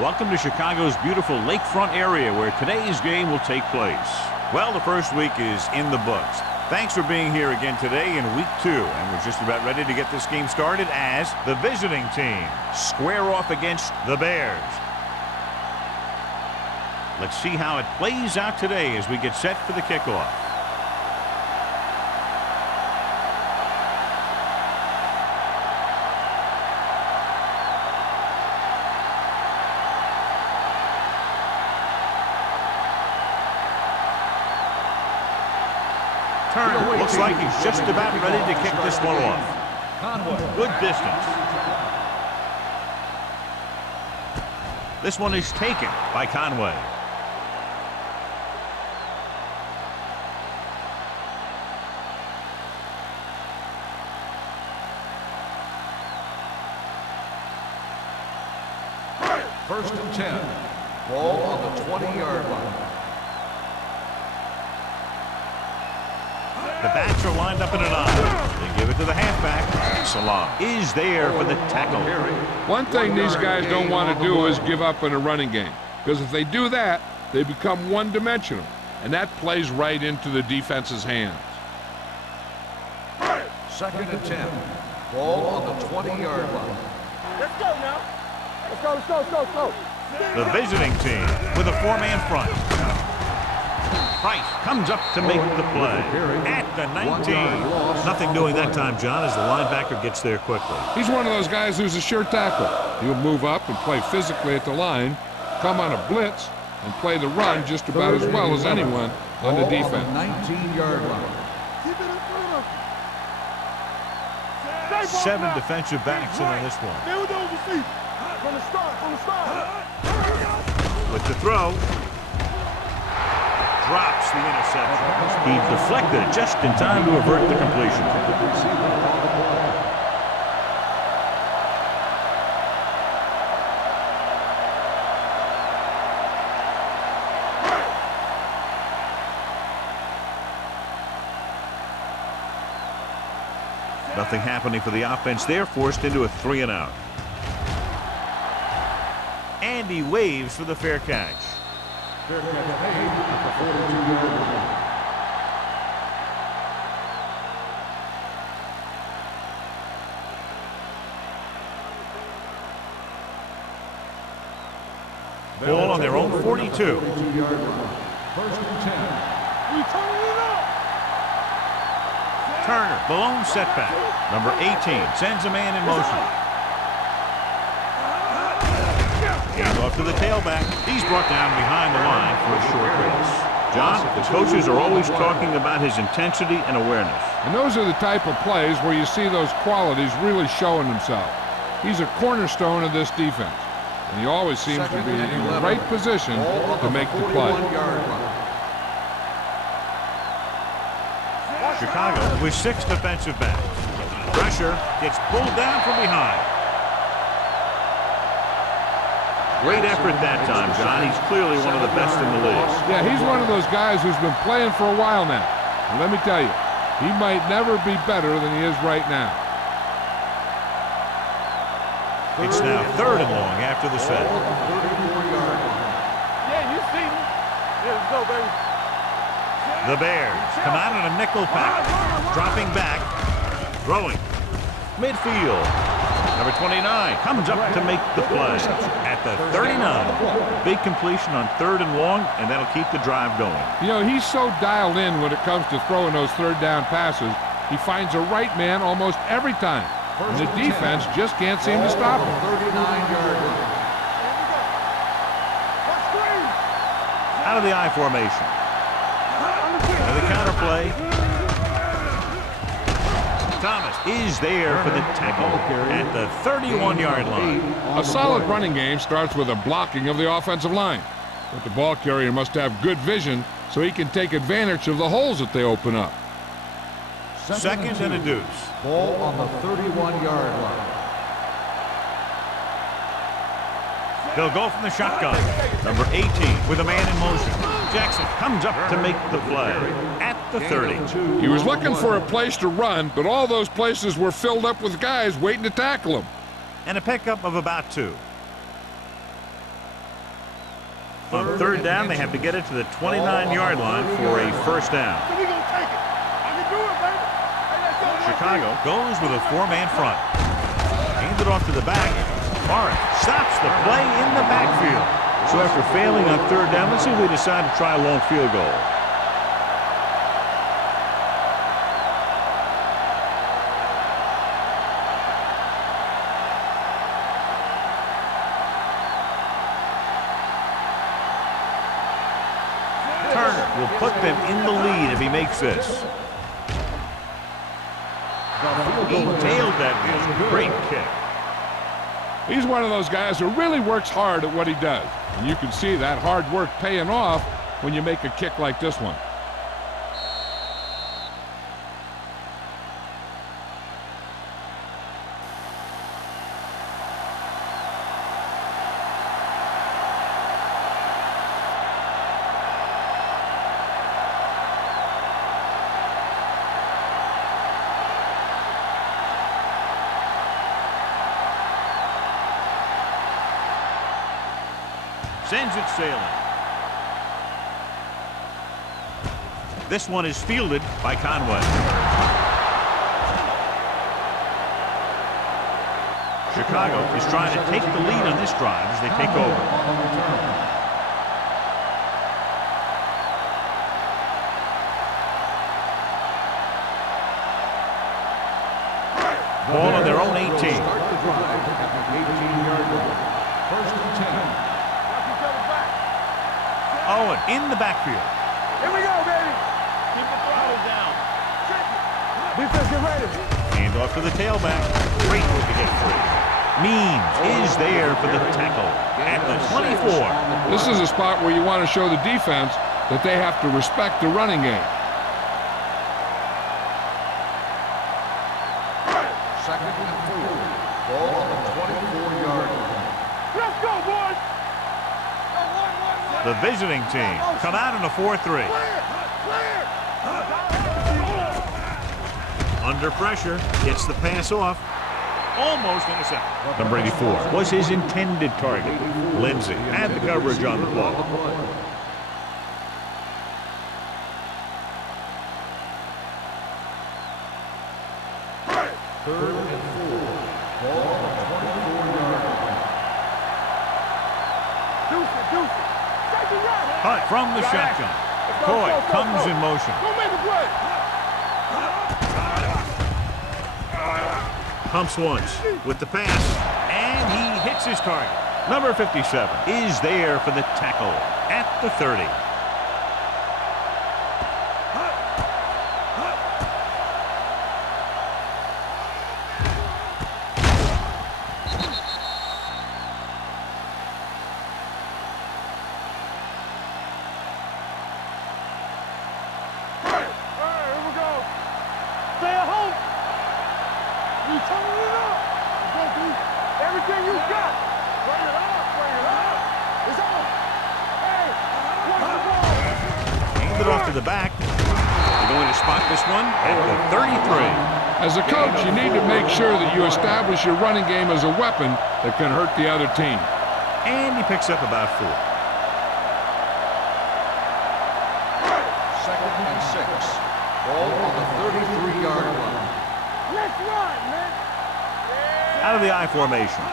Welcome to Chicago's beautiful lakefront area where today's game will take place. Well, the first week is in the books. Thanks for being here again today in week 2. And we're just about ready to get this game started as the visiting team square off against the Bears. Let's see how it plays out today as we get set for the kickoff. Turner looks like he's just about ready to kick this one off. Good distance. This one is taken by Conway. First and 10. Ball on the 20-yard line. The backs are lined up in an eye. They give it to the halfback. Salam is there for the tackle. One thing these guys don't want to do is give up in a running game. Because if they do that, they become one-dimensional. And that plays right into the defense's hands. Second and 10. Ball on the 20-yard line. Let's go now. Let's go. The visiting team with a 4-man front. Price comes up to make the play at the 19. Nothing doing that time, John, as the linebacker gets there quickly. He's one of those guys who's a sure tackler. He'll move up and play physically at the line, come on a blitz, and play the run just about as well as anyone on the defense. 19-yard line. 7 defensive backs in on this one. From the start. With the throw. Drops the interception. He deflected it just in time to avert the completion. Nothing happening for the offense there, forced into a 3-and-out. And he waves for the fair catch. Fair catch made at the 42-yard line. Ball on their own 42. 42-yard line. First and 10. We turning it up. Turner, the lone setback. Number 18 sends a man in motion. Hands off to the tailback. He's brought down behind the line for a short race. John, the coaches are always talking about his intensity and awareness. And those are the type of plays where you see those qualities really showing himself. He's a cornerstone of this defense. And he always seems to be in the right position to make the play. Chicago with 6 defensive backs. Pressure gets pulled down from behind. Great effort that time, John. He's clearly one of the best in the league. Yeah, he's one of those guys who's been playing for a while now. And let me tell you, he might never be better than he is right now. It's now 3rd and long after the set. Yeah, you see me. Yeah, let's go, baby. The Bears come out in a nickel pack. Dropping back. Throwing. Midfield. Number 29 comes up to make the play at the 39. Big completion on 3rd and long, and that'll keep the drive going. You know, he's so dialed in when it comes to throwing those 3rd down passes. He finds a right man almost every time. And the defense just can't seem to stop him. 39-yard line. Out of the I formation. And the counter play. Thomas is there for the tackle at the 31-yard line. A solid running game starts with a blocking of the offensive line. But the ball carrier must have good vision so he can take advantage of the holes that they open up. Second and a deuce. Ball on the 31-yard line. They'll go from the shotgun. Number 18 with a man in motion. Jackson comes up to make the play at the 30. He was looking for a place to run, but all those places were filled up with guys waiting to tackle him. And a pickup of about 2. On third down, they have to get it to the 29-yard line for a first down. Chicago goes with a 4-man front. Hands it off to the back. Morris stops the play in the backfield. So after failing on third down, let's see if they decide to try a long field goal. Turner will put them in the lead if he makes this. He tailed that one. Great kick. He's one of those guys who really works hard at what he does. And you can see that hard work paying off when you make a kick like this one. Sends it sailing. This one is fielded by Conway. Chicago is trying to take the lead on this drive as they take over. Ball on their own 18. Start the drive at the 18-yard line. First and 10. Owen in the backfield. Here we go, baby. Keep the throttle down. Defense, get ready. Hand off to the tailback. Great move to get free. Means is there for the tackle at the 24. This is a spot where you want to show the defense that they have to respect the running game. Second and 4. Ball on the 24-yard line. Let's go, boys. The visiting team come out in a 4-3. Under pressure, gets the pass off. Almost intercepted. Number 84 was his intended target. Lindsey had the coverage on the ball. Third and 4. Ball on the 24-yard line. Deuce. Hunt from the shotgun. Coy comes in motion. Go make a play. Pumps once with the pass, and he hits his target. Number 57 is there for the tackle at the 30. Everything you got. Bring it up. It's on. Hey, what's the ball? Hand it off to the back. They're going to spot this one at the 33. As a coach, you need to make sure that you establish your running game as a weapon that can hurt the other team. And he picks up about 4. Second and 6. Ball on the 33-yard line. Let's run, man. Out of the I formation.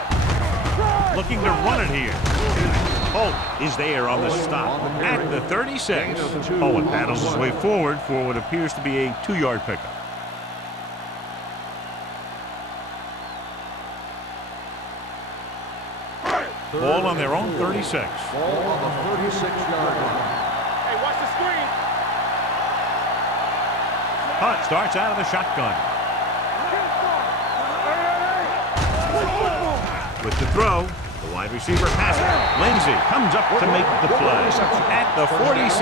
Looking to run it here. Holt is there on the stop at the 36. Owen paddles his way forward for what appears to be a 2-yard pickup. Ball on their own 36. Ball on the 36-yard line. Hey, watch the screen. Hunt starts out of the shotgun. With the throw, the wide receiver passes. Lindsey comes up to make the play at the 46.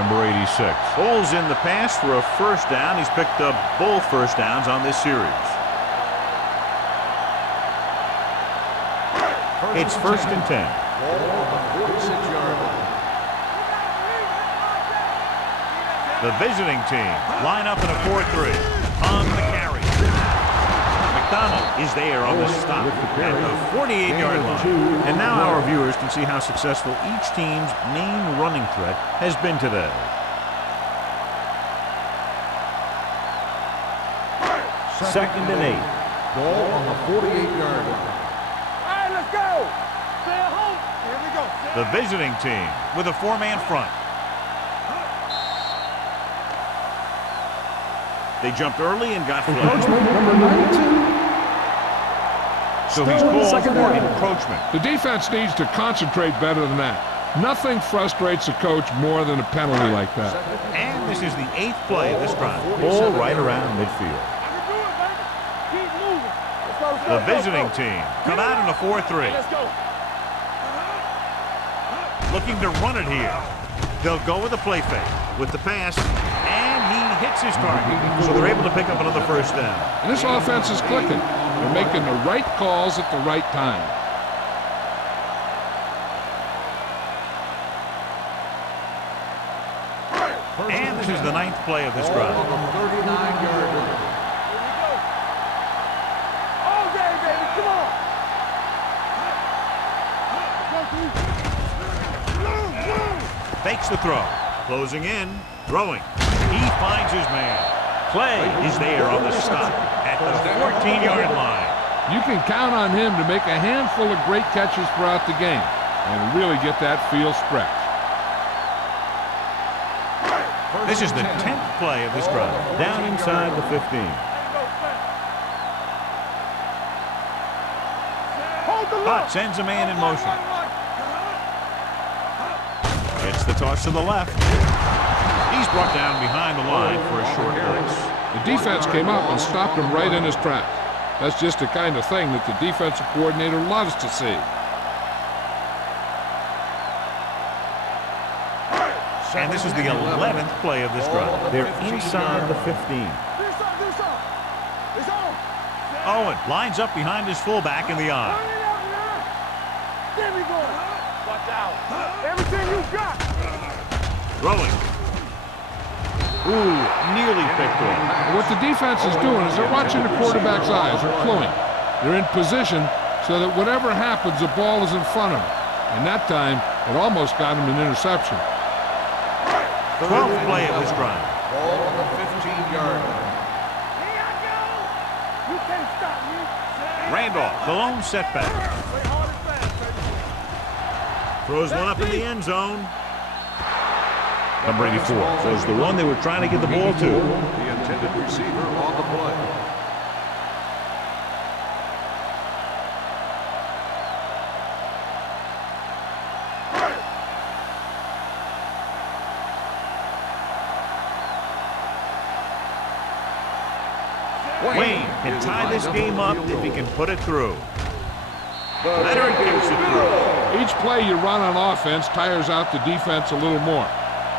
Number 86 pulls in the pass for a first down. He's picked up both first downs on this series. It's 1st and 10. Ball on the 46-yard line. The visiting team line up in a 4-3 on the carry. McDonald is there on the stop at the 48-yard line. And now our viewers can see how successful each team's main running threat has been today. Second and 8. Ball on the 48-yard line. All right, let's go. Stay at home. Here we go. The visiting team with a 4-man front. They jumped early and got flagged. Number 92. So he's called for encroachment. The defense needs to concentrate better than that. Nothing frustrates a coach more than a penalty like that. And this is the 8th play of this drive. Ball right around midfield. I can do it, baby. Keep moving. Let's go, let's go, The let's go, visiting let's go. team come out in a 4-3. Let's go. Looking to run it here. They'll go with a play fake with the pass, and he hits his target. So they're able to pick up another first down. And this offense is clicking. They're making the right calls at the right time. And this is the 9th play of this Ball drive. on the 39-yard line. All day, baby. Come on. Fakes the throw. Closing in. Throwing. He finds his man. Clay is there on the stop at the 14-yard line. You can count on him to make a handful of great catches throughout the game and really get that field stretch. This is the 10th play of this drive. Down inside the 15. Hold the But sends a man in motion. Gets the toss to the left. He's brought down behind the line for a short pass. The defense came up and stopped him right in his tracks. That's just the kind of thing that the defensive coordinator loves to see. And this is the 11th play of this drive. They're inside the 15. It's on. Owen lines up behind his fullback in the eye. Turn it up now. There we go. Watch out. Everything you got. Throwing. Ooh, nearly picked off. What the defense is doing is they're watching the quarterback's eyes. They're cluing. They're in position so that whatever happens, the ball is in front of them. And that time, it almost got him an interception. 12th play of this drive. Ball on the 15-yard line. Here I go. You can't stop me. Randolph, the lone setback. Play hard and fast, baby. Throws one up in the end zone. Number 84 was the one they were trying to get the ball to. The intended receiver on the play. Wayne can tie this game up if he can put it through. Leonard gets it through. Each play you run on offense tires out the defense a little more.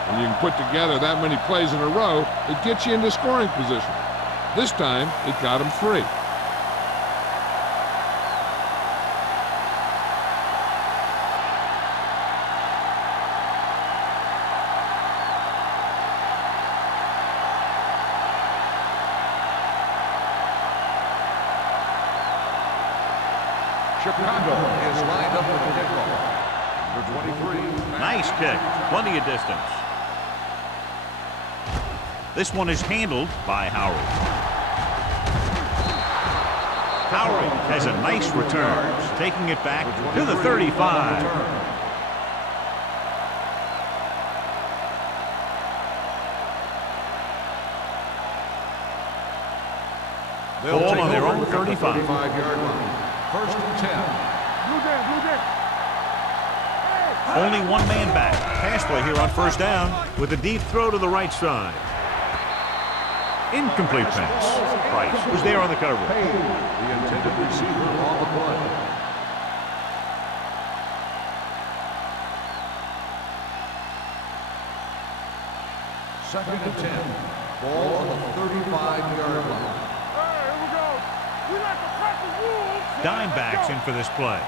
When you can put together that many plays in a row, it gets you into scoring position. This time, it got him free. Chicago is lined up with the kickoff. Number 23. Nice kick. Plenty of distance. This one is handled by Howard. Howard has a nice return, taking it back to the 35. Ball on their own 35. 35-yard line. 1st and 10. Blue down, blue down. Only one man back. Pass play here on first down with a deep throw to the right side. Incomplete pass. Price was there on the coverage. The intended receiver on the play. Second and 10. Ball on the 35-yard line. Hey, here we go. We like to practice rules. Dime backs in for this play.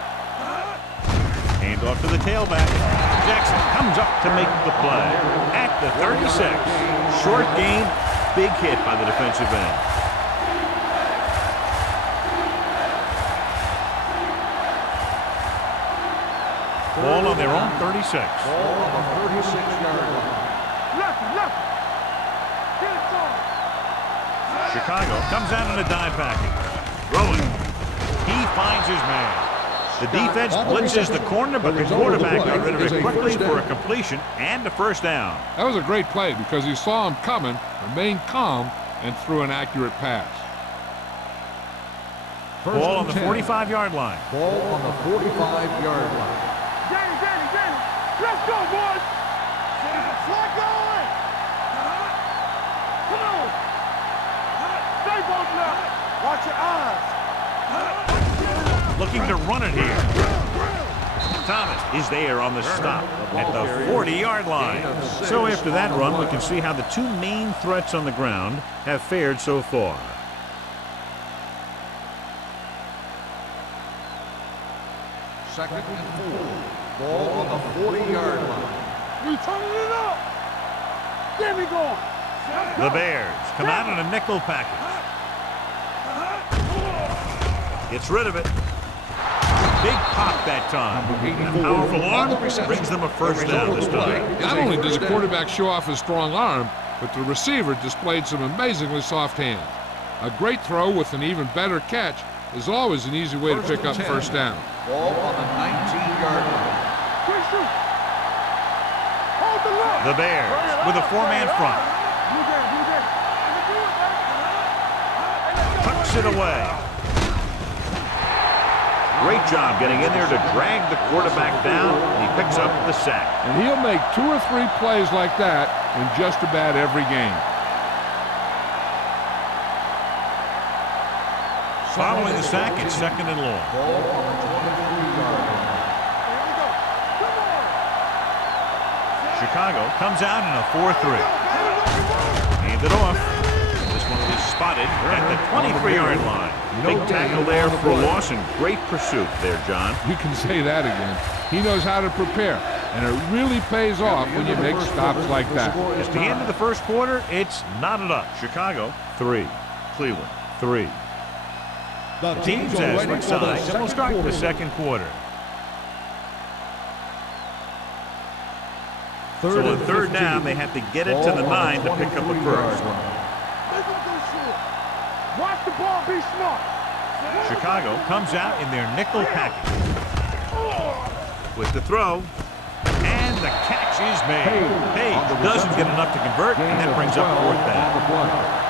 Hand off to the tailback. Jackson comes up to make the play at the 36. Short gain, big hit by the defensive end. Ball on their own 36. Ball on the 36-yard line. Left. Get it going. Chicago comes out in a dime package. Throwing. He finds his man. The defense blitzes the corner, but the quarterback got rid of it quickly for a completion and a first down. That was a great play because he saw him coming, remained calm, and threw an accurate pass. Ball on the 45-yard line. Ball on the 45-yard line. Danny. Let's go, boys. Flag going. Come on. Stay both left. Watch your eyes. Looking to run it here. Thomas is there on the stop at the 40-yard line. So after that run, we can see how the two main threats on the ground have fared so far. Second and 4. Ball on the 40-yard line. We turning it up. There we go. The Bears come out in a nickel package. Gets rid of it. Big pop that time. A powerful arm brings them a first down this time. Not only does the quarterback show off his strong arm, but the receiver displayed some amazingly soft hands. A great throw with an even better catch is always an easy way to pick up first down. Ball on the 19-yard line. Quick shoot. Hold the look. The Bears with a four-man front. You get it. Tucks it away. Great job getting in there to drag the quarterback down, and he picks up the sack. And he'll make 2 or 3 plays like that in just about every game. Following the sack, it's second and long. Ball on the 23-yard line. Here we go. Come on. Chicago comes out in a 4-3. Handed off. This one is spotted at the 23-yard line. Big tackle there for a loss and great pursuit there, John. You can say that again. He knows how to prepare, and it really pays off when you make stops like that. At the end of the first quarter, it's knotted up. Chicago 3, Cleveland 3. The teams as switch sides, and we'll start the second quarter. So on third down, they have to get it to the 9 to pick up a first. Watch the ball, be smart. Chicago comes out in their nickel package. With the throw, and the catch is made. Page doesn't get enough to convert, and that brings up fourth down.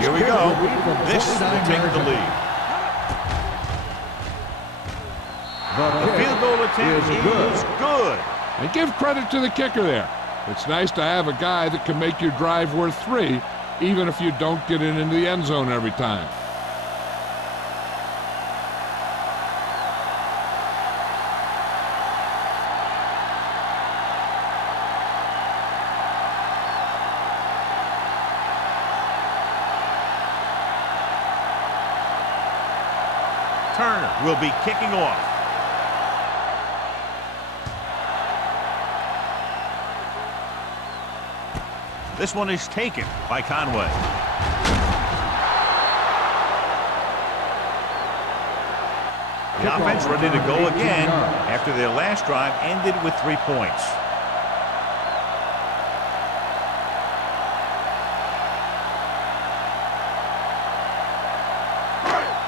Here we go. This will take the lead. The field goal attempt is good. And give credit to the kicker there. It's nice to have a guy that can make your drive worth 3, even if you don't get it into the end zone every time. Turner will be kicking off. This one is taken by Conway. The offense ready to go again after their last drive ended with 3 points.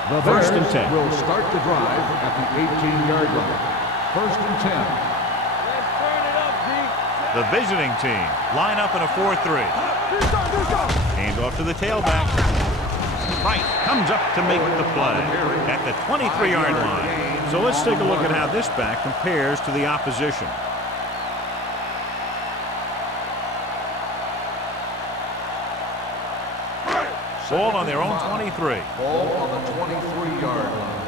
The First and 10. will start the drive at the 18-yard line. First and 10. Let's turn it up, D. The visiting team line up in a 4-3. Hand off to the tailback. Wright comes up to make the play at the 23-yard line. So let's take a look at how this back compares to the opposition. Ball on their own 23. Ball on the 23-yard line.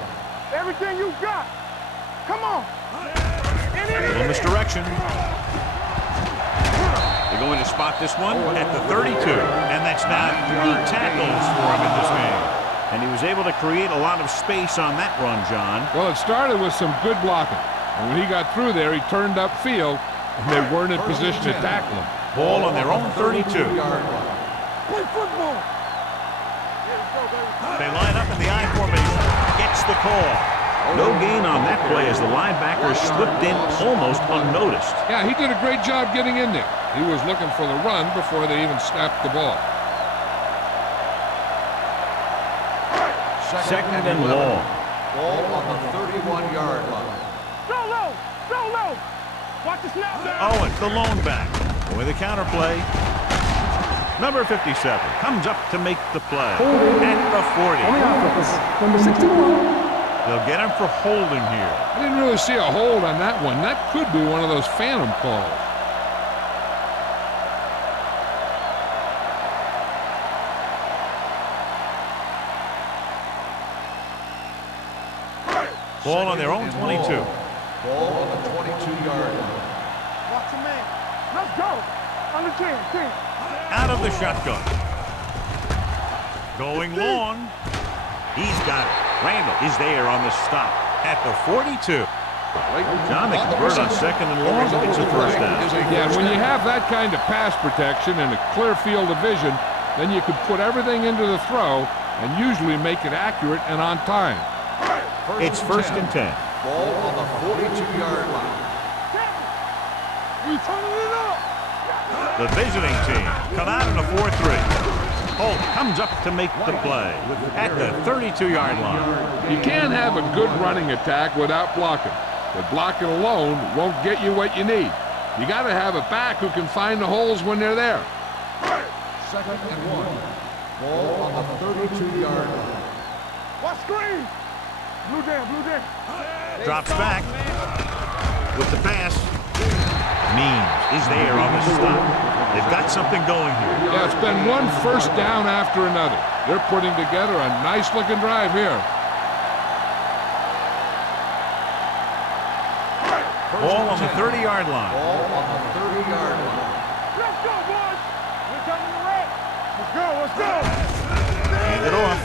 Everything you got. Come on. A little misdirection. They're going to spot this one at the 32. And that's now 3 tackles for him in this game. And he was able to create a lot of space on that run, John. Well, it started with some good blocking. And when he got through there, he turned upfield, and they weren't in position to tackle him. Ball on their own 32. Play football. They line up in the I formation. Gets the call. No gain on that play as the linebacker slipped in almost unnoticed. Yeah, he did a great job getting in there. He was looking for the run before they even snapped the ball. Second and long. Ball on the 31-yard line. Go low. Go low. Watch the snap down. Owens, the lone back. With a counter play. Number 57 comes up to make the play at the 40. Number 61. They'll get him for holding here. I didn't really see a hold on that one. That could be one of those phantom calls. Ball on their own 22. Ball on the 22-yard line. Watch the man. Let's go. Under 10. Out of the shotgun. Going long. He's got it. Randall is there on the stop at the 42. John, they convert on second and long. It's a first down. Yeah, when you have that kind of pass protection and a clear field of vision, then you can put everything into the throw and usually make it accurate and on time. It's first and 10. Ball on the 42-yard line. We turning it up. The visiting team come out in a 4-3. Holt comes up to make the play at the 32-yard line. You can't have a good running attack without blocking, but blocking alone won't get you what you need. You got to have a back who can find the holes when they're there. Second and 1. Ball on the 32-yard line. Watch screen. Blue down. Drops back with the pass. Means is there on the stop. They've got something going here. Yeah, it's been one first down after another. They're putting together a nice-looking drive here. Ball on the 30-yard line. Ball on the 30-yard line. Let's go, boys. We're coming to red. Let's go. Hand it off.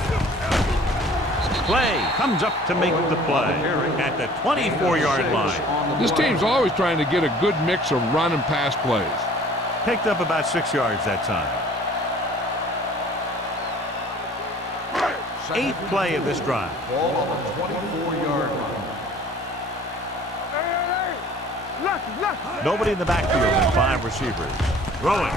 Play comes up to make the play at the 24-yard line. This team's always trying to get a good mix of run and pass plays. Picked up about 6 yards that time. 8th play of this drive. Ball on the 24-yard line. Hey. Lucky. Nobody in the backfield and 5 receivers. Throwing.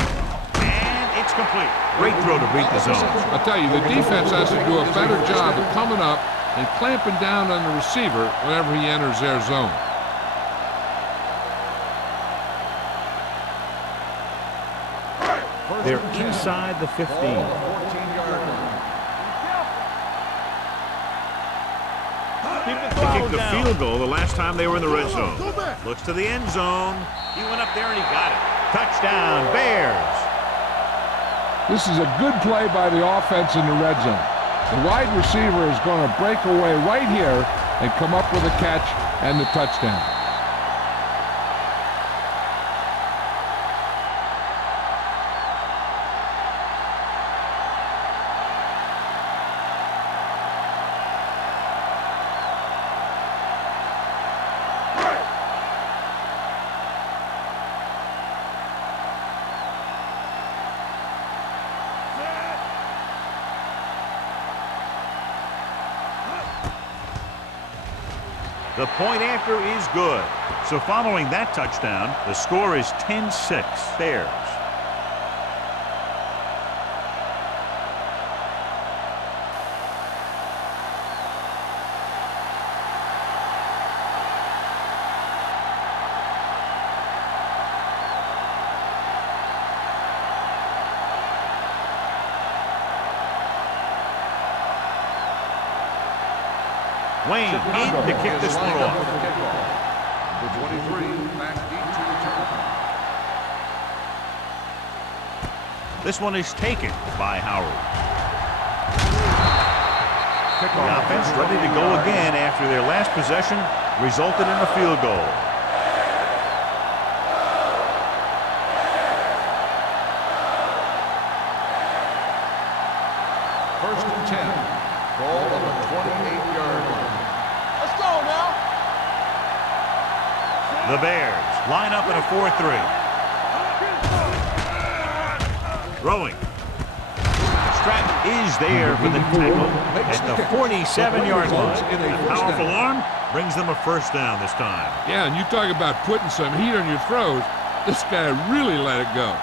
And it's complete. Great throw to beat the zone. I tell you, the defense has to do a better job of coming up and clamping down on the receiver whenever he enters their zone. They're inside the 15. 14-yard line. They kicked the field goal the last time they were in the red zone. Looks to the end zone. He went up there and he got it. Touchdown, Bears. This is a good play by the offense in the red zone. The wide receiver is going to break away right here and come up with a catch and the touchdown. The point after is good. So following that touchdown, the score is 10-6 Bears. Wayne in to kick this one off. The 23, McDee to return. This one is taken by Howard. The offense ready to go again after their last possession resulted in a field goal. First and 10. Ball on the 28-yard line. Let's go now. The Bears line up in a 4-3. Throwing. Stratton is there for the tackle at the 47-yard line. A powerful arm brings them a first down this time. Yeah, and you talk about putting some heat on your throws. This guy really let it go.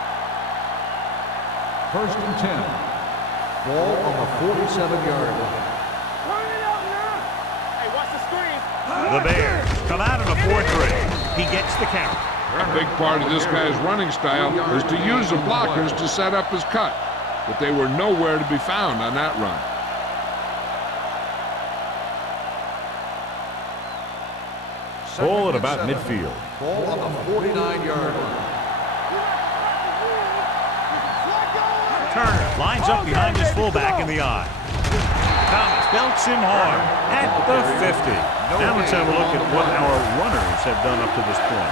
First and 10. Ball on the 47-yard line. Turn it up now. Hey, watch the screen. The Bears come out in a 4-3. He gets the count. A big part of this guy's running style is to use the blockers to set up his cut, but they were nowhere to be found on that run. Ball at about midfield. Ball on the 49-yard line. Turner lines up behind his fullback in the eye. Thomas belts him hard at the 50. Now let's have a look at what our runners have done up to this point.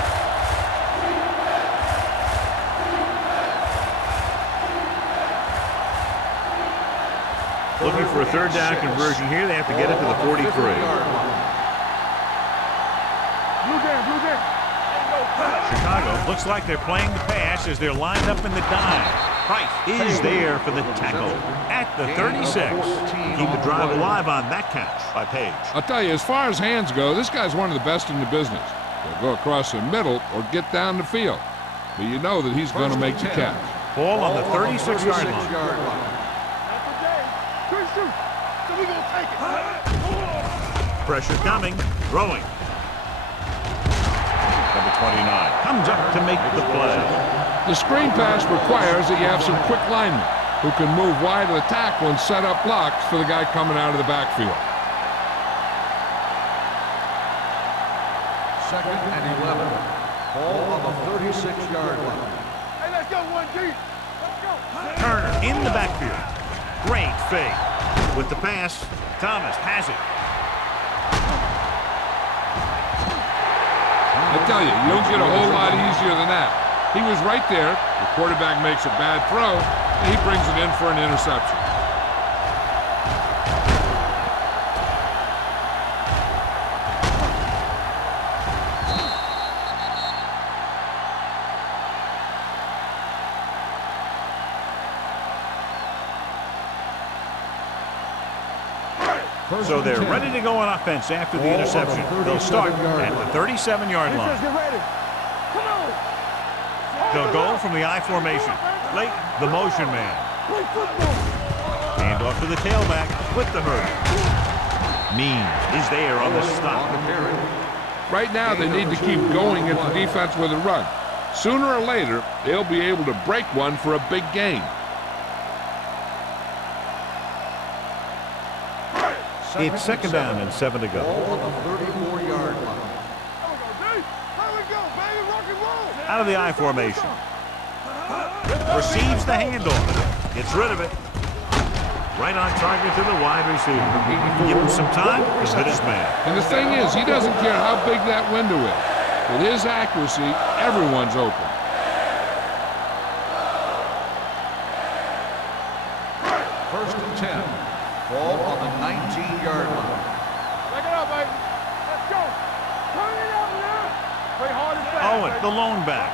Looking for a third down conversion here. They have to get it to the 43. Blue game, blue game. Chicago looks like they're playing the pass as they're lined up in the dime. Price is there for the tackle at the 36. Keep the drive alive on that catch by Page. I'll tell you, as far as hands go, this guy's one of the best in the business. He'll go across the middle or get down the field. But you know that he's going to make the catch. Ball on the 36-yard line. That's the day. Good shoot. So we gonna take it. Pressure coming. Throwing. Number 29 comes up to make the play. The screen pass requires that you have some quick linemen who can move wide of the tackle and set up blocks for the guy coming out of the backfield. Second and 11. Ball on the 36-yard line. Hey, let's go, 1D. Let's go. Turner in the backfield. Great fake. With the pass, Thomas has it. I tell you, you don't get a whole lot easier than that. He was right there. The quarterback makes a bad throw, and he brings it in for an interception. So they're ready to go on offense after the interception. They'll start at the 37-yard line. Get ready. Come on. They'll go from the I formation. Late, the motion man. Play football. Hand off to the tailback with the hurdle. Means is there on the stop. Right now, they need to keep going at the defense with a run. Sooner or later, they'll be able to break one for a big gain. It's second down and 7 to go. Ball on the 34-yard line. There we go, D. There we go, baby. Rock and roll. Out of the I formation. Receives the handoff. Gets rid of it. Right on target to the wide receiver. Give him some time, he's hit his man. And the thing is, he doesn't care how big that window is. With his accuracy, everyone's open. First and 10. Ball on the 19-yard line. Back it up, baby. Let's go. Turn it up now. Play hard and fast. Owen, the lone back.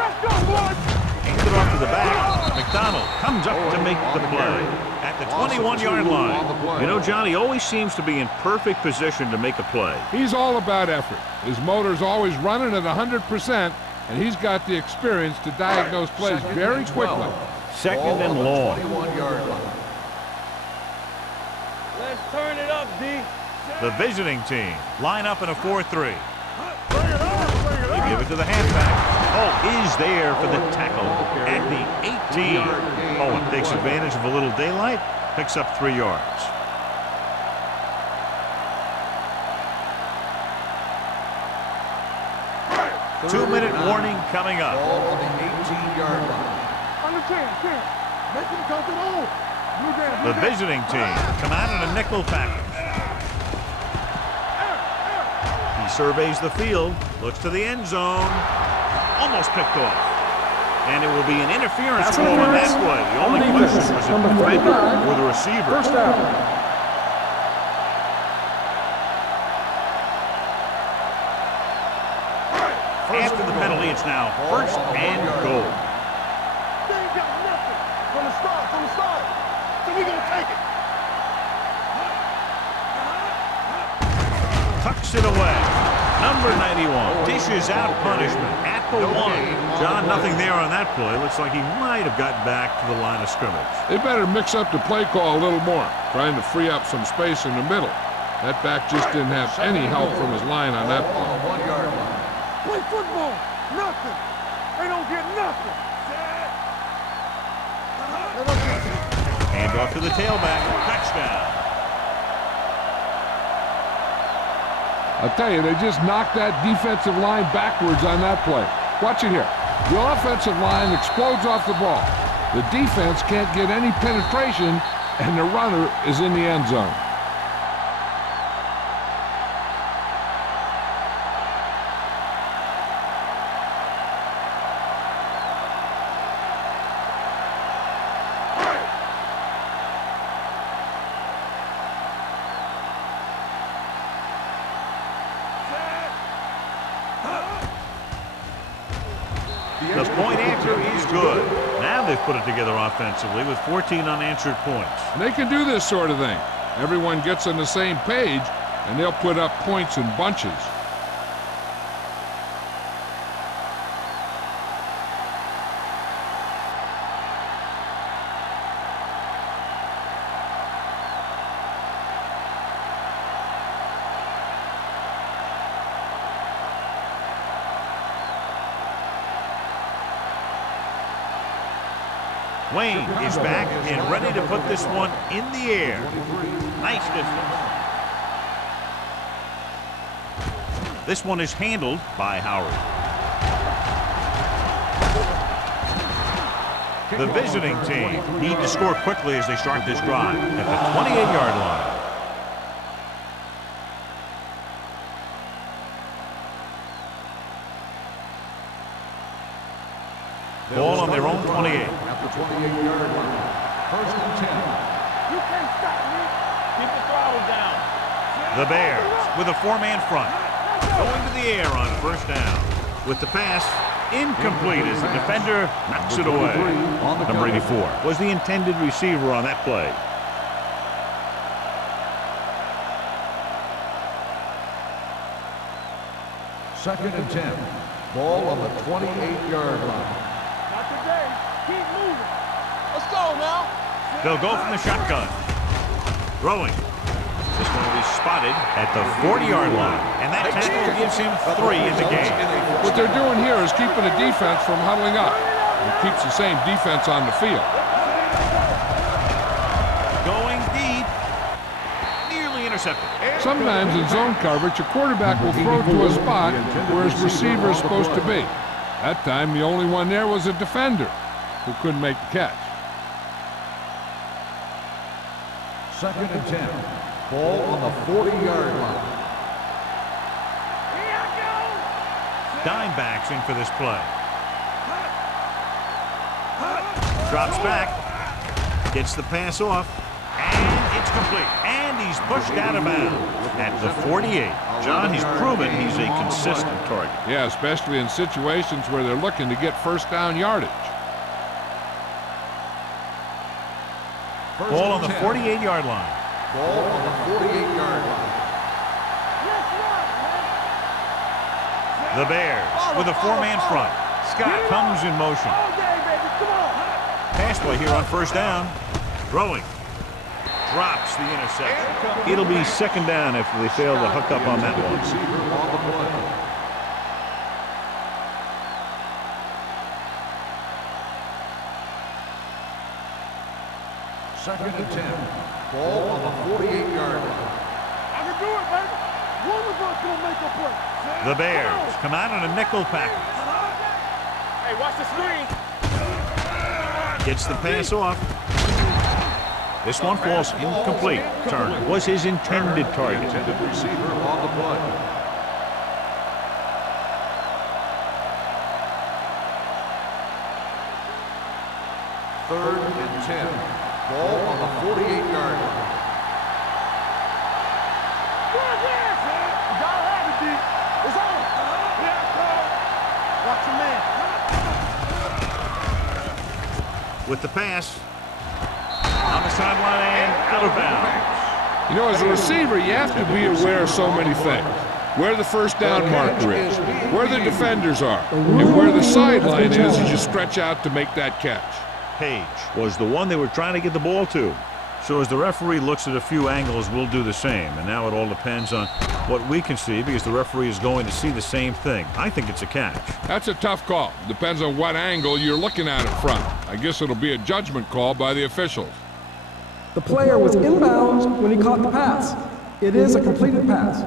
Let's go, boys. Hands it off to the back. McDonald comes up to make the play at the 21-yard line. You know, Johnny always seems to be in perfect position to make a play. He's all about effort. His motor's always running at 100%, and he's got the experience to diagnose plays very quickly. Second and long. 21-yard line. Let's turn it up, D. The visiting team line up in a 4-3. They give it to the halfback. Oh, is there for the tackle at the 18. Owen takes advantage of a little daylight, picks up 3 yards. Two-minute warning coming up. Ball on the 18-yard line. On the 10. Make him come to the hole. The visiting team come out in a nickel package. He surveys the field, looks to the end zone, almost picked off. And it will be an interference Pass call on that interference play. The on only defense. question was it Number the defender 45. or the receiver. First down. After the penalty, it's now first and goal. They ain't got nothing. From the start. So we gonna take it. Tucks it away. Number 91 dishes out punishment at the 1. John, nothing there on that play. Looks like he might have gotten back to the line of scrimmage. They better mix up the play call a little more, trying to free up some space in the middle. That back just didn't have any help from his line on that Ball on play. the 1 yard line. Play football. Nothing. They don't get nothing. Hand off to the tailback. Touchdown. I'll tell you, they just knocked that defensive line backwards on that play. Watch it here. The offensive line explodes off the ball. The defense can't get any penetration, and the runner is in the end zone. The point answer is good. Now they've put it together offensively with 14 unanswered points. And they can do this sort of thing. Everyone gets on the same page, and they'll put up points in bunches. Wayne is back and ready to put this one in the air. Nice distance. This one is handled by Howard. The visiting team need to score quickly as they start this drive at the 28-yard line. Ball on their own 28. At the 28-yard line. First and 10. You can't stop me. Keep the throttle down. The Bears with a 4-man front. Going to the air on first down. With the pass incomplete as the defender knocks it away. Number 84 was the intended receiver on that play. Second and 10. Ball on the 28-yard line. Not today. Keep moving. Let's go now. They'll go from the shotgun. Throwing. This one will be spotted at the 40-yard line. And that tackle gives him 3 in the game. What they're doing here is keeping the defense from huddling up. It keeps the same defense on the field. Going deep. Nearly intercepted. Sometimes in zone coverage, a quarterback will throw to a spot where his receiver is supposed to be. That time, the only one there was a defender who couldn't make the catch. Second and 10. Ball on the 40-yard line. Dime backs in for this play. Drops back. Gets the pass off. And it's complete. And he's pushed out of bounds at the 48. John, he's proven he's a consistent target. Yeah, especially in situations where they're looking to get first down yardage. Ball on the 48-yard line. Ball on the 48-yard line. The Bears with a 4-man front. Scott comes in motion. All day, baby. Come on. Pass play here on first down. Throwing. Drops the interception. It'll be second down after they fail to hook up on that one. Receiver on the play. Second and 10. Ball on the 48-yard line. I can do it, baby. One of us gonna make a play. The Bears come out in a nickel package. Hey, watch the screen. Gets the pass off. This one falls incomplete. Turner was his intended target. Intended receiver on the play. Third and 10. Ball on the 48-yard line. You gotta have it, D. It's on. Yeah, Cole. Watch your man. With the pass. On the sideline and out of bounds. You know, as a receiver, you have to be aware of so many things. Where the first down marker is, where the defenders are, and where the sideline is as you stretch out to make that catch. Page was the one they were trying to get the ball to. So as the referee looks at a few angles, we'll do the same. And now it all depends on what we can see because the referee is going to see the same thing. I think it's a catch. That's a tough call. Depends on what angle you're looking at in front. I guess it'll be a judgment call by the officials. The player was inbounds when he caught the pass. It is a completed pass.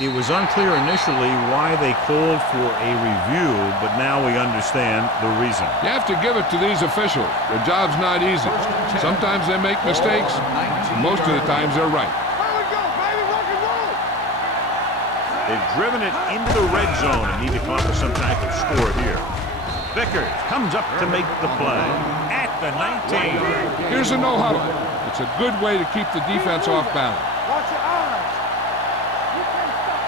It was unclear initially why they called for a review, but now we understand the reason. You have to give it to these officials. Their job's not easy. Sometimes they make mistakes, and most of the times they're right. Here we go, baby. Rock and roll. They've driven it into the red zone and need to come up with some type of score here. Vickers comes up to make the play at the 19. Here's a no-huddle. It's a good way to keep the defense off balance. Watch your eyes. You can't stop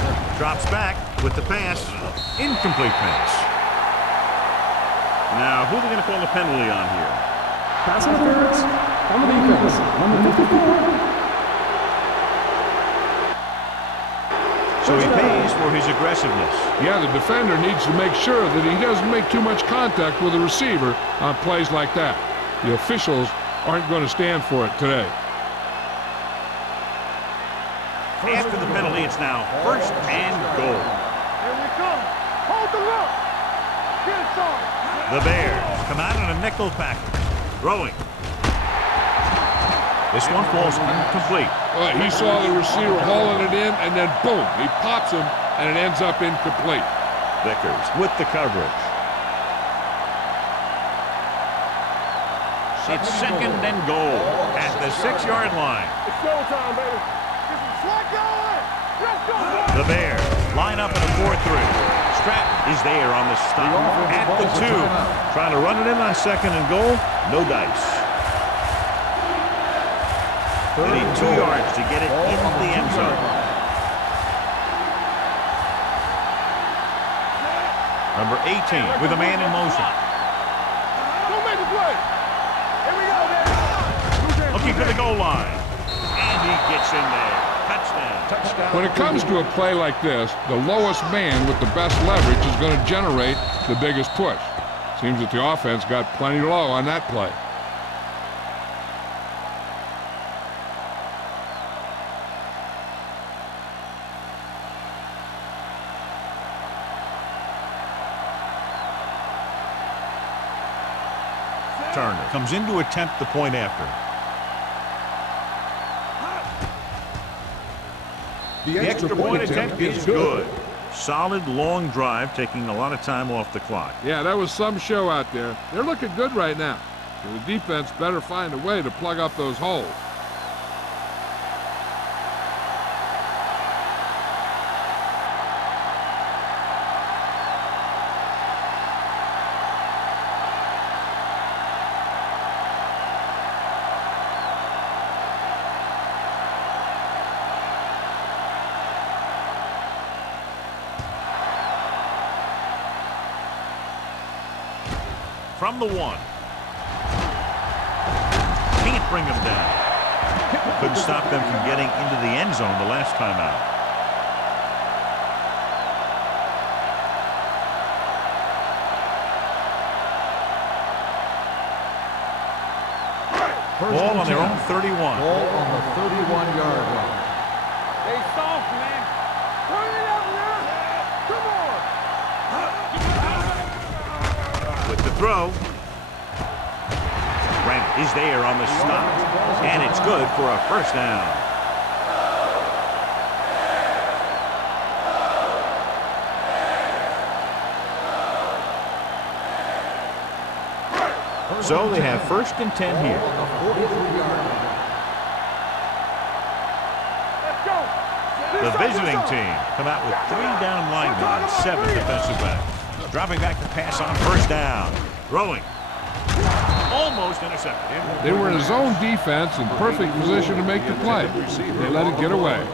me. Drops back with the pass. Incomplete pass. Now, who are they going to call the penalty on here? Pass interference on the defense. Number 54. So he pays for his aggressiveness. Yeah, the defender needs to make sure that he doesn't make too much contact with the receiver on plays like that. The officials aren't going to stand for it today. After the penalty, it's now first and goal. Here we come. Hold the look. Get it started. The Bears come out in a nickel package. Throwing. This one falls incomplete. He saw the receiver hauling it in, and then boom, he pops him, and it ends up incomplete. Vickers with the coverage. It's second and goal at the 6-yard line. It's showtime, baby. Get some slack going. Let's go. The Bears line up in a 4-3. Stratton is there on the stop at the 2. Trying to run it in on second and goal. No dice. They need 2 yards to get it into the end zone. Number 18 with a man in motion. Don't make the play. Here we go, baby. Looking for the goal line. And he gets in there. Touchdown. When it comes to a play like this, the lowest man with the best leverage is going to generate the biggest push. Seems that the offense got plenty low on that play. Turner comes in to attempt the point after. The extra point attempt is good. Solid long drive, taking a lot of time off the clock. Yeah, that was some show out there. They're looking good right now. So the defense better find a way to plug up those holes. From the 1. Can't bring him down. Couldn't stop them from getting into the end zone the last time out. Ball on their own 31. Ball on the 31-yard line. Stay soft, man. Turn it up now. Come on. With the throw. Brent is there on the stop. And it's good for a first down. So they have 1st and 10 here. On the 43-yard line. Let's go. The visiting team come out with 3 down linemen and 7 defensive backs. Dropping back to pass on 1st down. Throwing. Almost intercepted. They were in a zone defense in perfect position to make the play. They let it get away.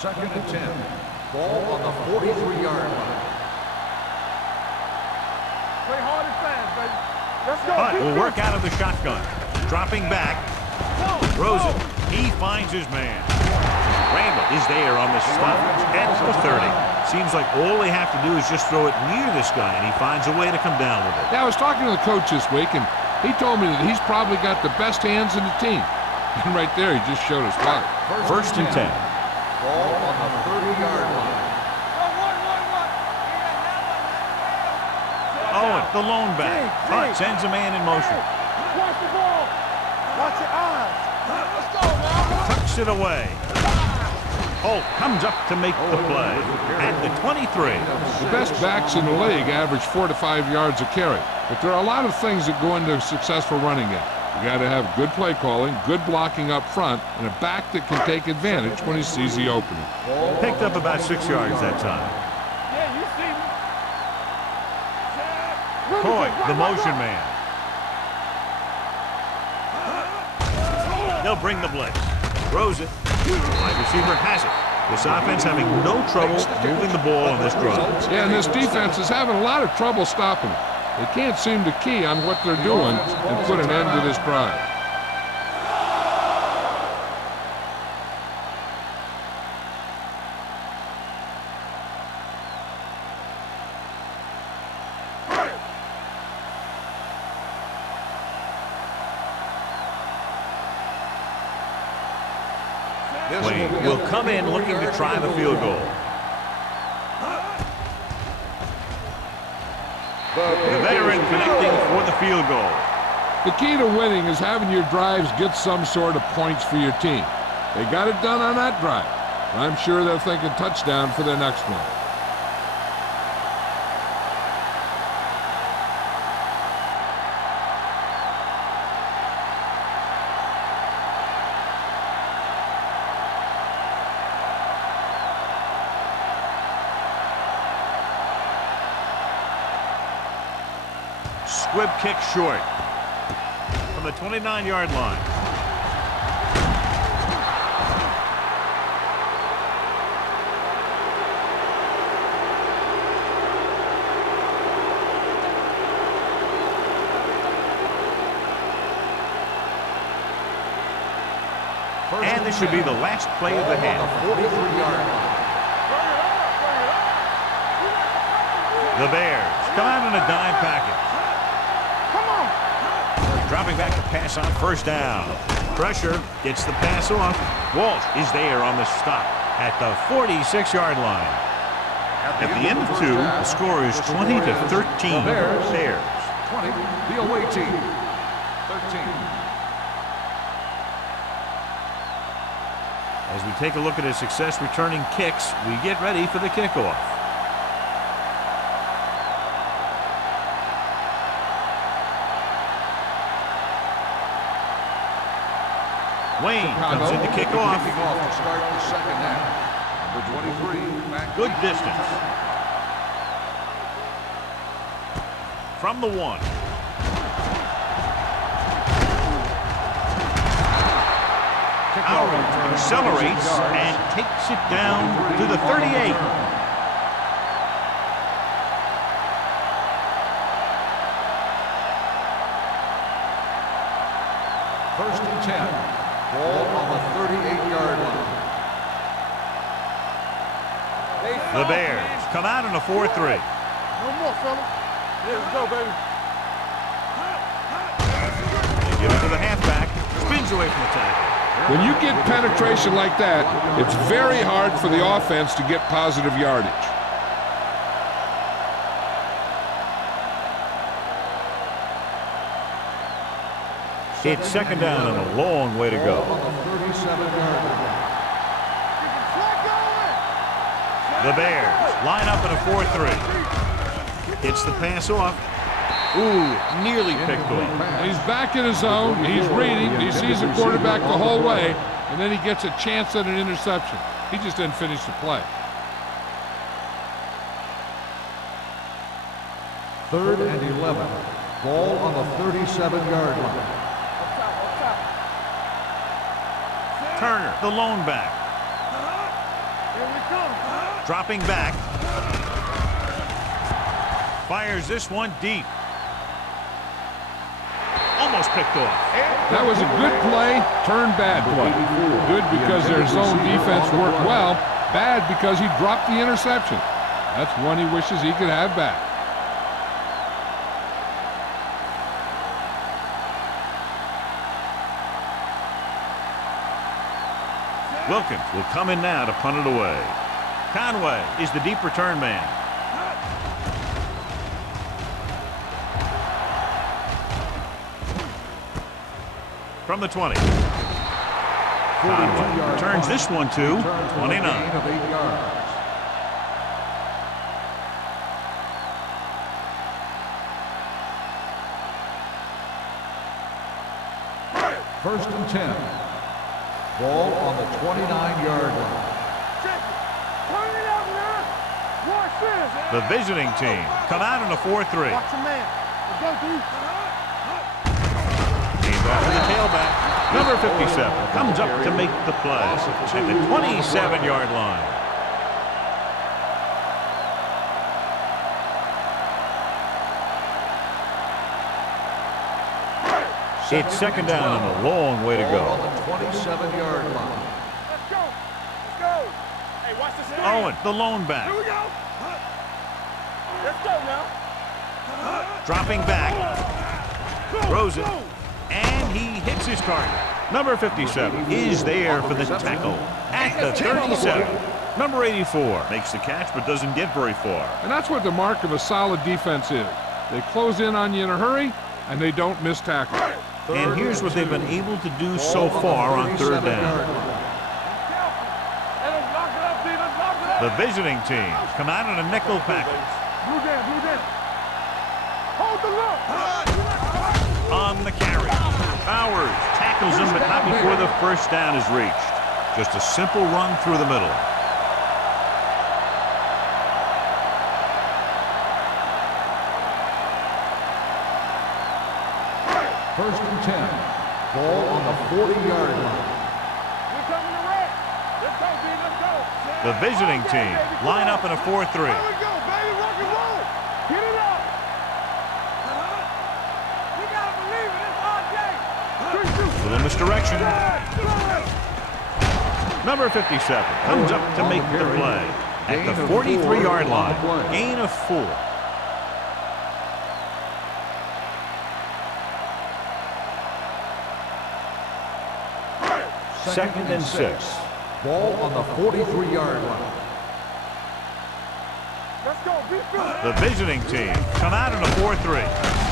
Second and 10. Ball on the 43-yard line. Play hard and fast, baby. Let's go. Hunt will work out of the shotgun. Dropping back. Throws it. He finds his man. Randall is there on the stop at the 30. Seems like all they have to do is just throw it near this guy, and he finds a way to come down with it. Yeah, I was talking to the coach this week, and he told me that he's probably got the best hands in the team. And right there, he just showed us why. 1st and 10. Ball on the 30-yard line. Owen, the lone back. Hunt sends a man in motion. Watch the ball. Watch your eyes. Let's go, man. Tucks it away. Holt comes up to make the play at the 23. The best backs in the league average 4 to 5 yards a carry. But there are a lot of things that go into a successful running game. You got to have good play calling, good blocking up front, and a back that can take advantage when he sees the opening. Picked up about 6 yards that time. Yeah, you see me. Coy, the motion man. They'll bring the blitz. Throws it. Wide receiver has it. This offense having no trouble moving the ball on this drive. Yeah, and this defense is having a lot of trouble stopping it. They can't seem to key on what they're doing and put an end to this drive. Wayne will come in looking to try the field goal. The veteran connecting for the field goal. The key to winning is having your drives get some sort of points for your team. They got it done on that drive. I'm sure they're thinking touchdown for their next one. Squib kick short from the 29-yard line. And this should be the last play of the half. 43-yard line. The Bears come out in a dime package. Dropping back to pass on 1st down. Pressure gets the pass off. Walsh is there on the stop at the 46-yard line. At the end of 2, the score is 20 to 13. Bears. 20, The away team. 13. As we take a look at his success returning kicks, we get ready for the kickoff. Wayne comes in to kick off. Kicking off to start the second half. Number 23, Matt. Good distance. From the 1. Howard accelerates and takes it down to the 38. First and 10. Ball on the 38-yard line. The Bears come out in a 4-3. No more, fella. Let's go, baby. They give it to the halfback. Spins away from the tackle. When you get penetration like that, it's very hard for the offense to get positive yardage. It's 2nd down and a long way to go. On the 37-yard line. The Bears line up in a 4-3. Hits the pass off. Ooh, nearly picked off. He's back in his zone. He's reading. He sees the quarterback the whole way, and then he gets a chance at an interception. He just didn't finish the play. 3rd and 11. Ball on the 37-yard line. Turner, the lone back. Here we come. Dropping back. Fires this one deep. Almost picked off. That was a good play, turned bad play. Good because their zone defense worked well. Bad because he dropped the interception. That's one he wishes he could have back. Wilkins will come in now to punt it away. Conway is the deep return man. From the 20. Conway turns this one to 29. Of 8 yards. First and 10. Ball on the 29-yard line. Check it. Turn it out now. Watch this. The visiting team come out in a 4-3. Watch your man. Let's go, dude. He's off to the tailback. Number 57 comes up to make the play at the 27-yard line. It's second down and a long way to Ball go. on the 27-yard line. Let's go. Let's go. Hey, watch this. Owen, the lone back. Here we go. Let's go now. Dropping back. Throws it. And he hits his target. Number 57 is there for the tackle at the 37. Number 84 makes the catch but doesn't get very far. And that's what the mark of a solid defense is. They close in on you in a hurry, and they don't miss tackle. And here's what they've been able to do so far on third down. The visiting team come out in a nickel package. Blue down, blue down. Hold the look. On the carry. Bowers tackles him, but not before the first down is reached. Just a simple run through the middle. First and 10. Ball on the 40-yard line. We're coming to red. Let's go, B. Let's go. The visiting team line up in a 4-3. There we go, baby. Rock and roll. Get it up. We gotta believe it. It's our day. Little misdirection. Number 57 comes up to make the play at the 43-yard line. Gain of 4. Second and 6. Ball on the 43-yard line. Let's go. Be good. The visiting team come out in a 4-3.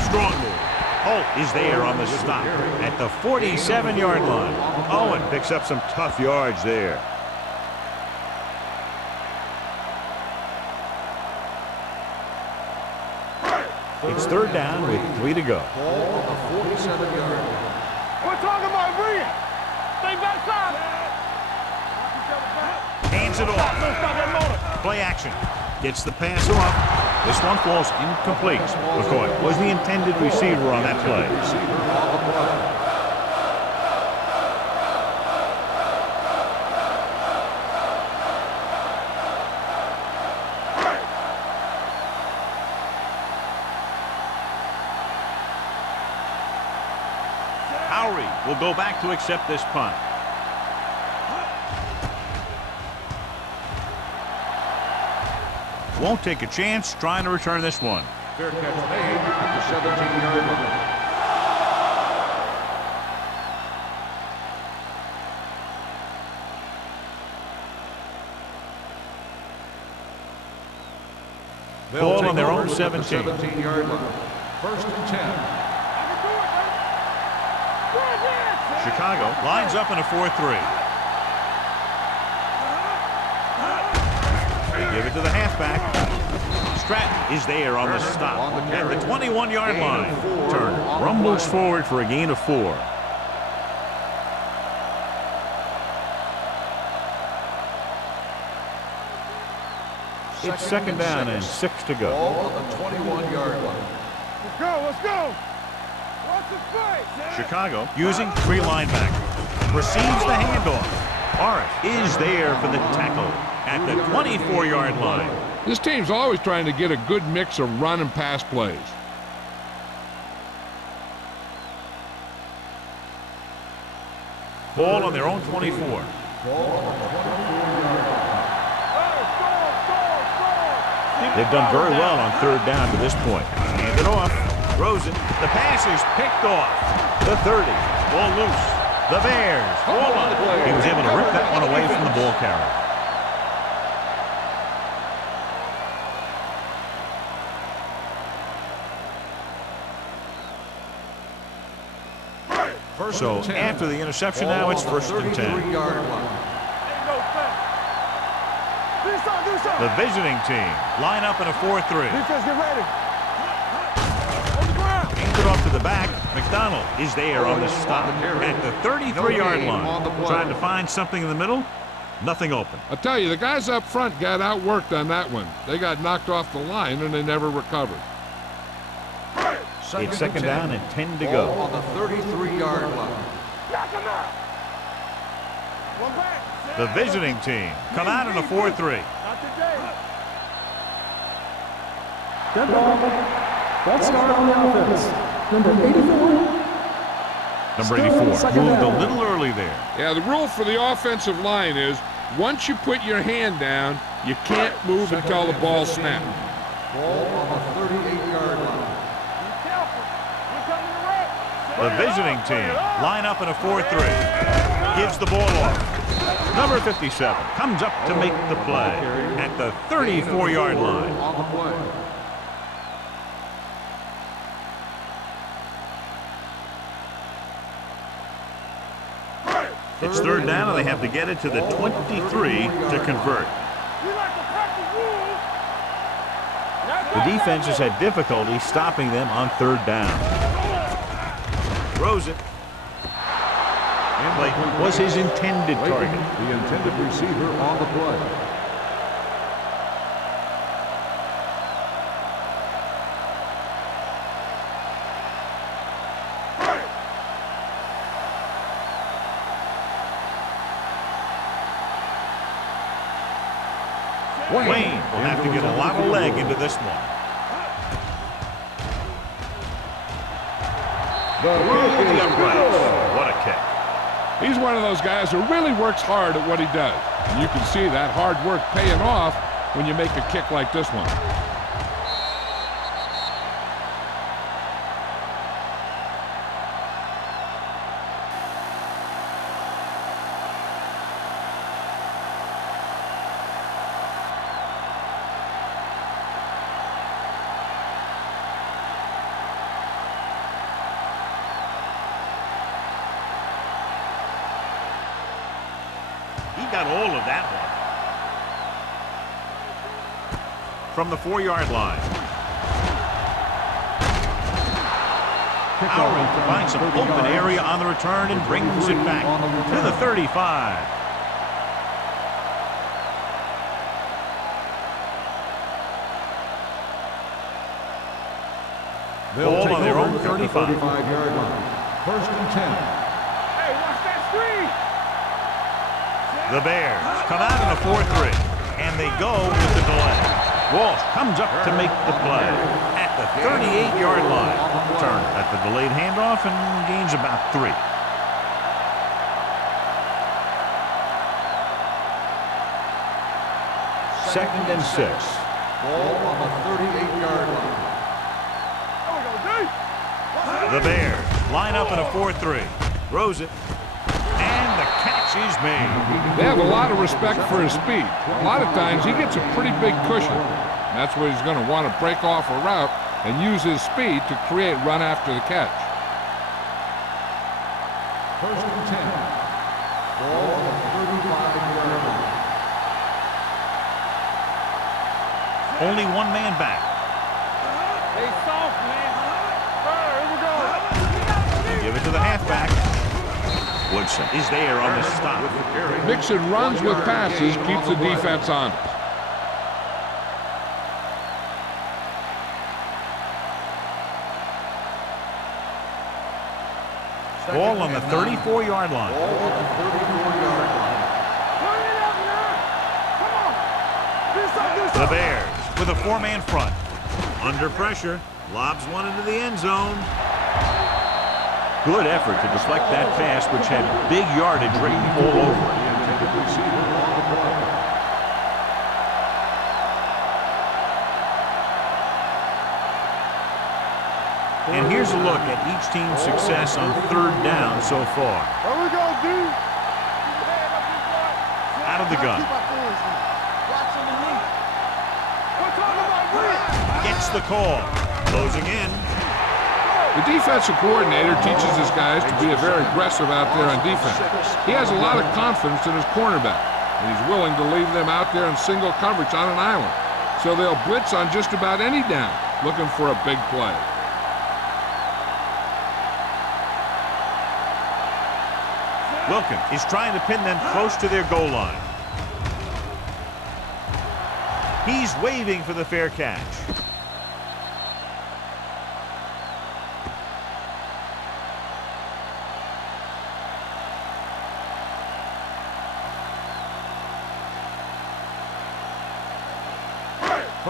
Strong move. Holt is there on the stop at the 47-yard line. Owen picks up some tough yards there. It's third down with 3 to go. Ball on the 47-yard line. We're talking about Rhea. Stay backside. Hands it off. Play action. Gets the pass off. This one falls incomplete. McCoy was the intended receiver on that play. Howery will go back to accept this punt. Won't take a chance trying to return this one. Fair catch made at the 17-yard line. Ball on their own 17. 17-yard line. First and 10. Chicago lines up in a 4-3. They Give it to the halfback. Stratton is there on the stop at the 21-yard line. Turner rumbles forward for a gain of 4. It's second down and 6 to go. Ball on the 21-yard line. Let's go, let's go. Watch the fight. Chicago using 3 linebackers. Receives the handoff. Morris is there for the tackle at the 24-yard line. This team's always trying to get a good mix of run and pass plays. Ball on their own 24. They've done very well on third down to this point. Hand it off. Rosen. The pass is picked off. The 30. Ball loose. The Bears. Ball on. He was able to rip that one away from the ball carrier. So after the interception, now it's first and 10. The visiting team line up in a 4-3. Defense, get ready. On the ground. Hands it off to the back. McDonald is there on the stop at the 33-yard line. Trying to find something in the middle. Nothing open. I tell you, the guys up front got outworked on that one. They got knocked off the line and they never recovered. It's second down and 10 to go. On the 33-yard line. Knock him out. One back. The visiting team come out in a 4-3. Not today. Dead ball. False start on the offense. Number 84. Number 84 Second moved a down. little early there. Yeah, the rule for the offensive line is once you put your hand down, you can't move until the ball snaps. Ball on the 38-yard line. Be careful. We're coming to wreck. The visiting team line up in a 4-3. Gives the ball off. Number 57 comes up to make the play at the 34-yard line. On the play. It's third down, and they have to get it to the 23 to convert. We like to practice rules. The defense has had difficulty stopping them on third down. Throws it. Play was his intended target. The intended receiver on the play. Wayne will have to get a lot of leg into this one. The uprights. What a kick. He's one of those guys who really works hard at what he does. And you can see that hard work paying off when you make a kick like this one. Got all of that one. From the 4-yard line. Howard finds some open area on the return and brings it back to the 35. Ball on their own 35-yard line. First and 10. Hey, watch that screen. The Bears come out in a 4-3, and they go with the delay. Walsh comes up to make the play at the 38-yard line. Turner at the delayed handoff and gains about 3. Second and 6. Ball on the 38-yard line. There we go, D. The Bears line up in a 4-3. Throws it. And the catch is made. They have a lot of respect for his speed. A lot of times he gets a pretty big cushion. That's where he's going to want to break off a route and use his speed to create run after the catch. First and 10. Ball on the 35-yard line. Only one man back. Hey, soft, man. All right, here we go. They give it to the halfback. Woodson is there on the stop. Mixon runs with passes, keeps the defense honest. Ball on the 34-yard line. Ball on the 34-yard line. Turn it up now. Come on. Do something, do The something. Bears with a four-man front. Under pressure, lobs one into the end zone. Good effort to deflect that pass, which had big yardage written all over it. And here's a look at each team's success on third down so far. Here we go, D. Out of the gun. We're talking about win. Gets the call. Closing in. The defensive coordinator teaches his guys to be very aggressive out there on defense. He has a lot of confidence in his cornerback, and he's willing to leave them out there in single coverage on an island. So they'll blitz on just about any down, looking for a big play. Wilkins is trying to pin them close to their goal line. He's waving for the fair catch.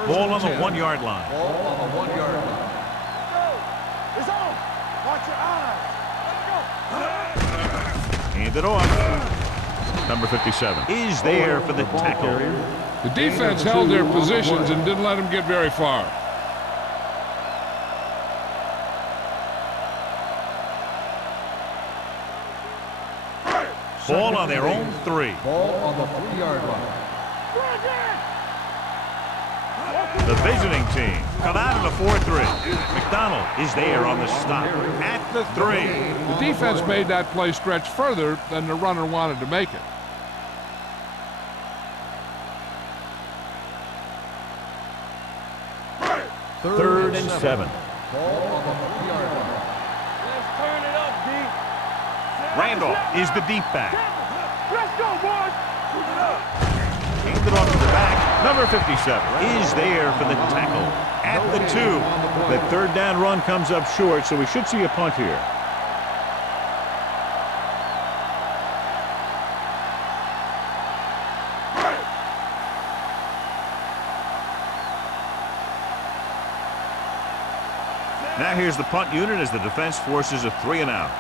Ball on the 1-yard line. Ball on the 1-yard line. It's on. Watch your eyes. Let's go. Hand it off. Number 57 is there for the tackle. The defense held their positions and didn't let them get very far. Ball on their own 3. Ball on the 3-yard line. The visiting team come out in the 4-3. McDonald is there on the stop at the 3. The defense made that play stretch further than the runner wanted to make it. Third and 7. Ball on the 3-yard line. Let's turn it up, D. Randolph is the deep back. Let's go, boys. Hand it off to the back. Number 57 is there for the tackle at the 2. The third down run comes up short, so we should see a punt here. Now here's the punt unit as the defense forces a 3 and out.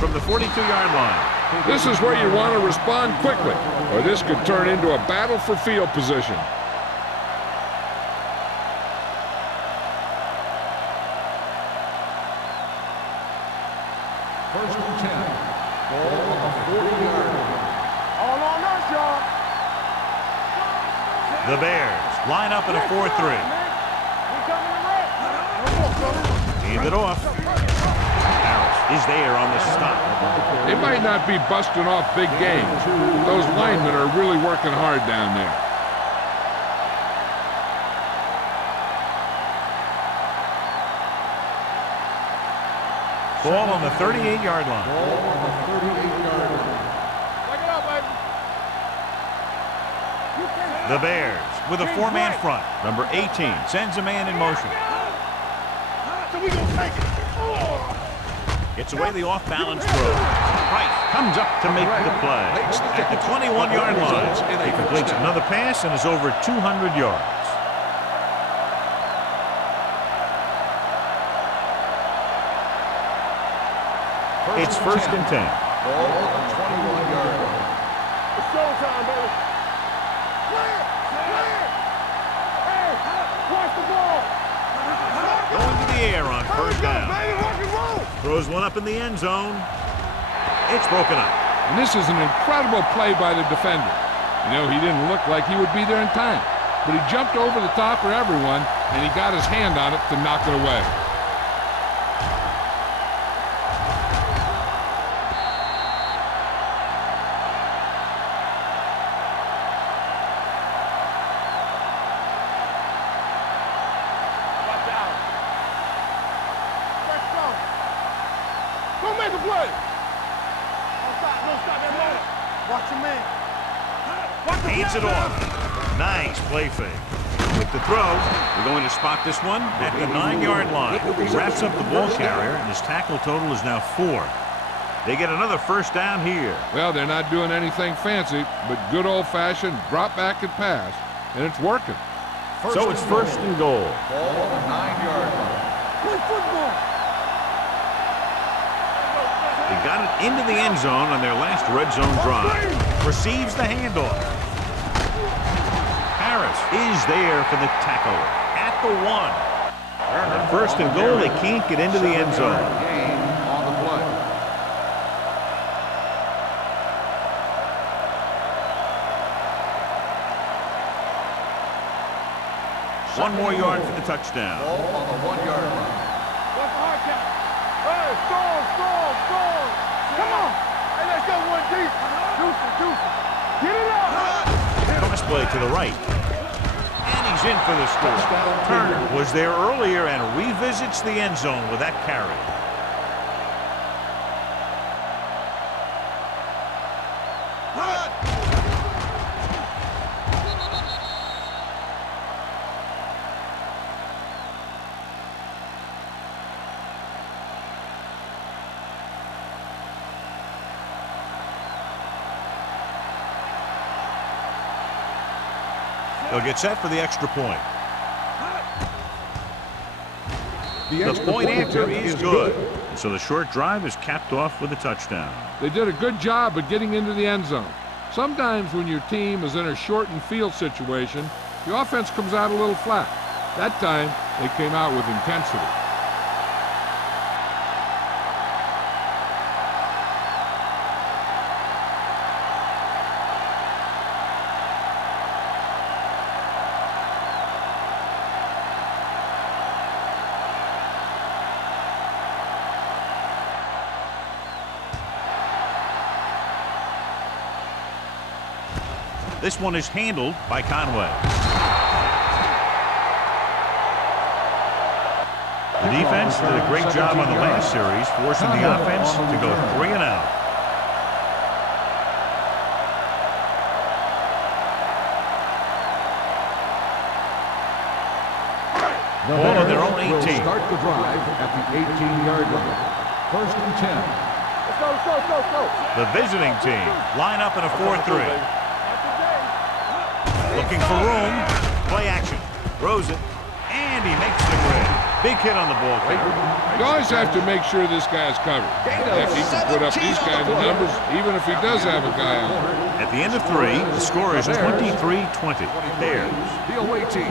From the 42-yard line. This is where you want to respond quickly, or this could turn into a battle for field position. First and 10. Ball on the 40-yard line. All on us, y'all. The Bears line up in a 4-3. We coming to wreck. Hand it off. Harris is there on the stop. They might not be busting off big games, but those linemen are really working hard down there. Ball on the 38-yard line. Ball on the 38-yard line. Take it up, baby. The Bears with a 4-man front. Number 18 sends a man in motion. So we gonna take it. Gets away the off-balance throw. Price comes up to make the play. At the 21-yard line, he completes another pass and is over 200 yards. It's first and 10. Ball on the 21-yard line. It's showtime, baby. Clear. Clear. Hey, watch the ball. Going to the air on first down. Baby, rock and roll. Throws one up in the end zone. It's broken up. And this is an incredible play by the defender. You know, he didn't look like he would be there in time, but he jumped over the top of everyone, and he got his hand on it to knock it away. Make a play. Don't stop that moment. Watch your man. Watch the Hands it man. off. Nice play fake. With the throw, we're going to spot this one at the 9-yard line. He wraps up the ball carrier, and his tackle total is now 4. They get another first down here. Well, they're not doing anything fancy, but good old-fashioned drop back and pass, and it's working. So it's first and goal. Ball on the 9-yard line. Play football. They got it into the end zone on their last red zone drive. Receives the handoff. Harris is there for the tackle at the 1. At first and goal, they can't get into the end zone. Gain on the play. One more yard for the touchdown. Ball on the 1-yard line. What's the hard count? Hey, strong. Come on. Hey, let's go one deep. Deuce. Get it up. Pass play to the right. And he's in for the score. Turner was there earlier and revisits the end zone with that carry. They'll get set for the extra point. The point answer is good. So the short drive is capped off with a touchdown. They did a good job of getting into the end zone. Sometimes when your team is in a shortened field situation, the offense comes out a little flat. That time, they came out with intensity. This one is handled by Conway. The defense did a great job on the last series, forcing the offense to go 3 and out. Ball on their own 18. Start the drive at the 18-yard line. First and 10. Let's go. The visiting team line up in a 4-3. Looking for room. Play action. Throws it. And he makes the grab. Big hit on the ball carrier. You always have to make sure this guy's covered. If he can put up these kind of numbers, even if he does have a guy on. At the end of 3, the score is 23-20. Bears. The away team.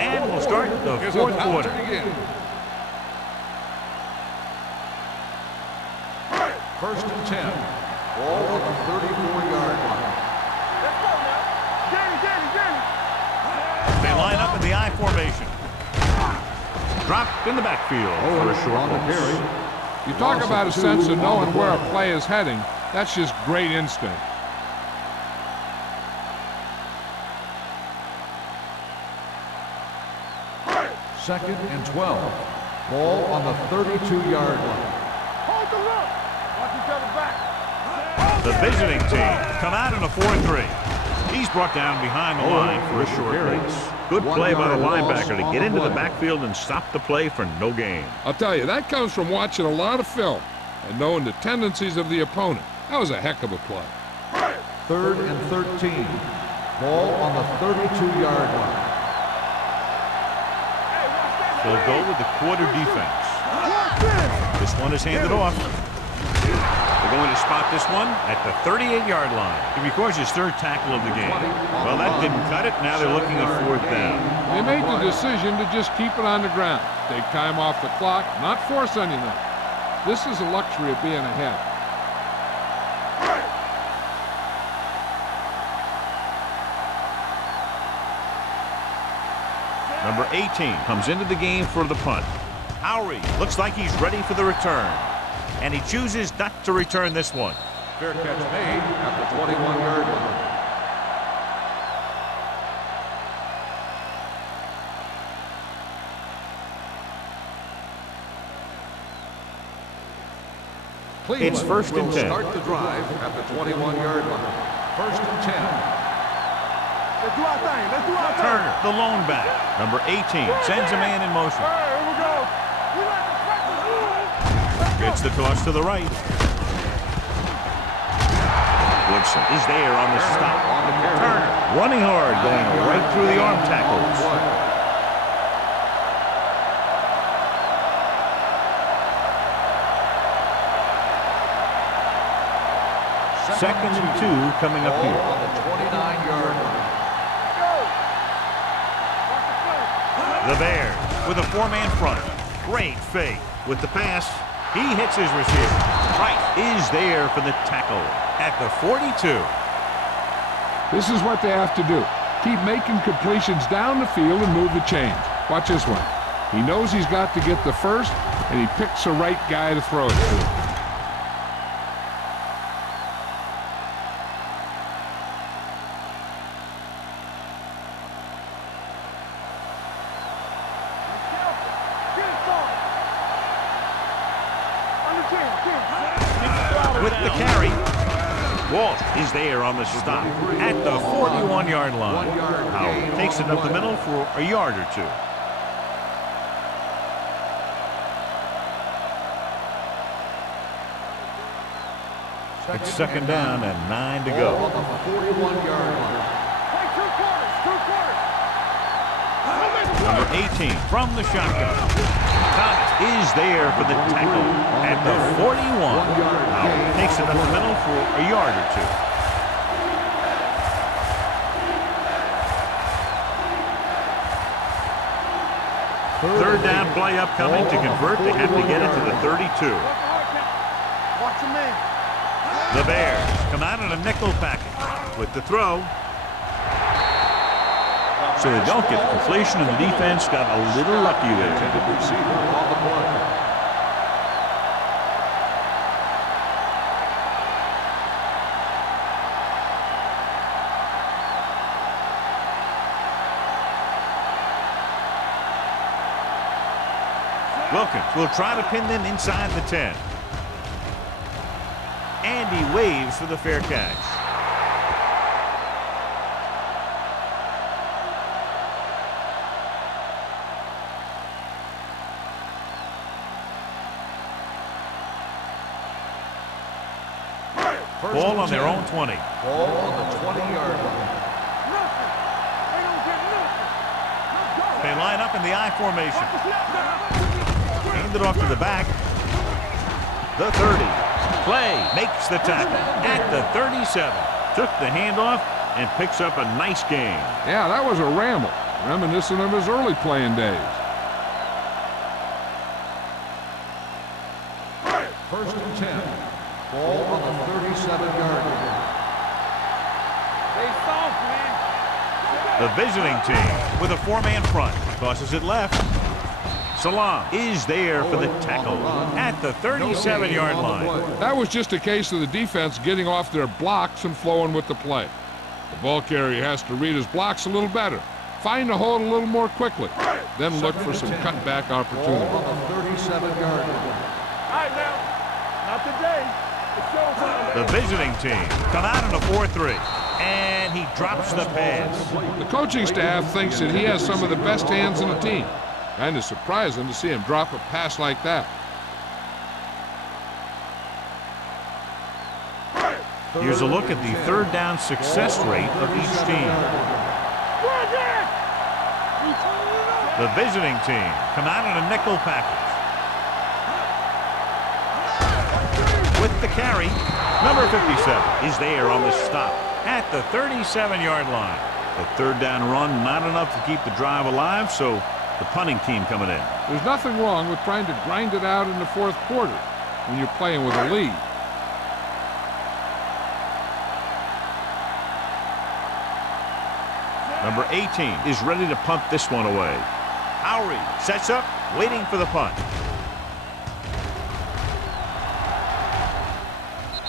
And we'll start the fourth quarter. First and 10. Ball on the 34-yard line. Let's go now. Danny. They line up in the I formation. Dropped in the backfield for a short on the loss. carry. You talk about a sense of knowing where a play is heading. That's just great instinct. Second and 12. Ball on the 32-yard line. Hold the look. Watch each other back. The visiting team come out in a 4-3. He's brought down behind the line for a short base. Good play by the linebacker to get into the backfield and stop the play for no gain. I'll tell you, that comes from watching a lot of film and knowing the tendencies of the opponent. That was a heck of a play. Third and 13. Ball on the 32-yard line. They'll go with the quarter defense. This one is handed off. They're going to spot this one at the 38-yard line. He records his third tackle of the game. Well, that didn't cut it. Now they're looking at fourth down. They made the decision to just keep it on the ground. Take time off the clock, not force anything. This is the luxury of being ahead. Number 18 comes into the game for the punt. Howry looks like he's ready for the return. And he chooses not to return this one. Fair catch made at the 21-yard line. It's first and will 10. start the drive at the 21-yard line. First and 10. Let's do our thing. Let's do our thing. Turner, the lone back. Number 18, sends a man in motion. All right, here we go. We like to practice rules. Gets the toss to the right. Woodson is there on the stop. On the carry. Turner running hard, going right through the arm tackles. Second and 2 coming up Ball here. on the 29-yard line. The Bears with a four-man front. Great fake with the pass. He hits his receiver. Price is there for the tackle at the 42. This is what they have to do. Keep making completions down the field and move the chains. Watch this one. He knows he's got to get the first, and he picks the right guy to throw it to. With the carry, Walt is there on the stop at the 41-yard line. Howard takes it up the middle for a yard or two. It's second down and 9 to go. Ball on the 41-yard line. Hey, two quarters. Number 18 from the shotgun. Thomas is there for the tackle at the 41. Howard takes it up the middle for a yard or two. Third down play upcoming. To convert, they have to get it to the 32. Watch your man. The Bears come out in a nickel package with the throw. So they don't get the completion, and the defense got a little lucky there. Receiver on the play. Wilkins will try to pin them inside the 10. And he waves for the fair catch. Ball on their own 20. Ball on the 20-yard line. They don't get nothing. They line up in the I formation. Hand it off to the back. The 30. Clay makes the tackle at the 37. Took the handoff and picks up a nice gain. Yeah, that was a ramble, reminiscent of his early playing days. First and 10. Ball on the 37-yard line. They soft, man. The visiting team with a four-man front tosses it left. Salam is there for the tackle at the 37-yard line. That was just a case of the defense getting off their blocks and flowing with the play. The ball carrier has to read his blocks a little better, find the hole a little more quickly, then look for some cutback Ball opportunity. on the 37-yard line. All right, now. Not today. It's showtime. The visiting team come out in a 4-3, and he drops the pass. The coaching staff thinks that he has some of the best hands in the team. Kind of surprising to see him drop a pass like that. Here's a look at the third down success rate of each team. The visiting team come out in a nickel package. With the carry, number 57 is there on the stop at the 37-yard line. The third down run not enough to keep the drive alive, so the punting team coming in. There's nothing wrong with trying to grind it out in the fourth quarter when you're playing with a lead. Number 18 is ready to punt this one away. Howry sets up, waiting for the punt.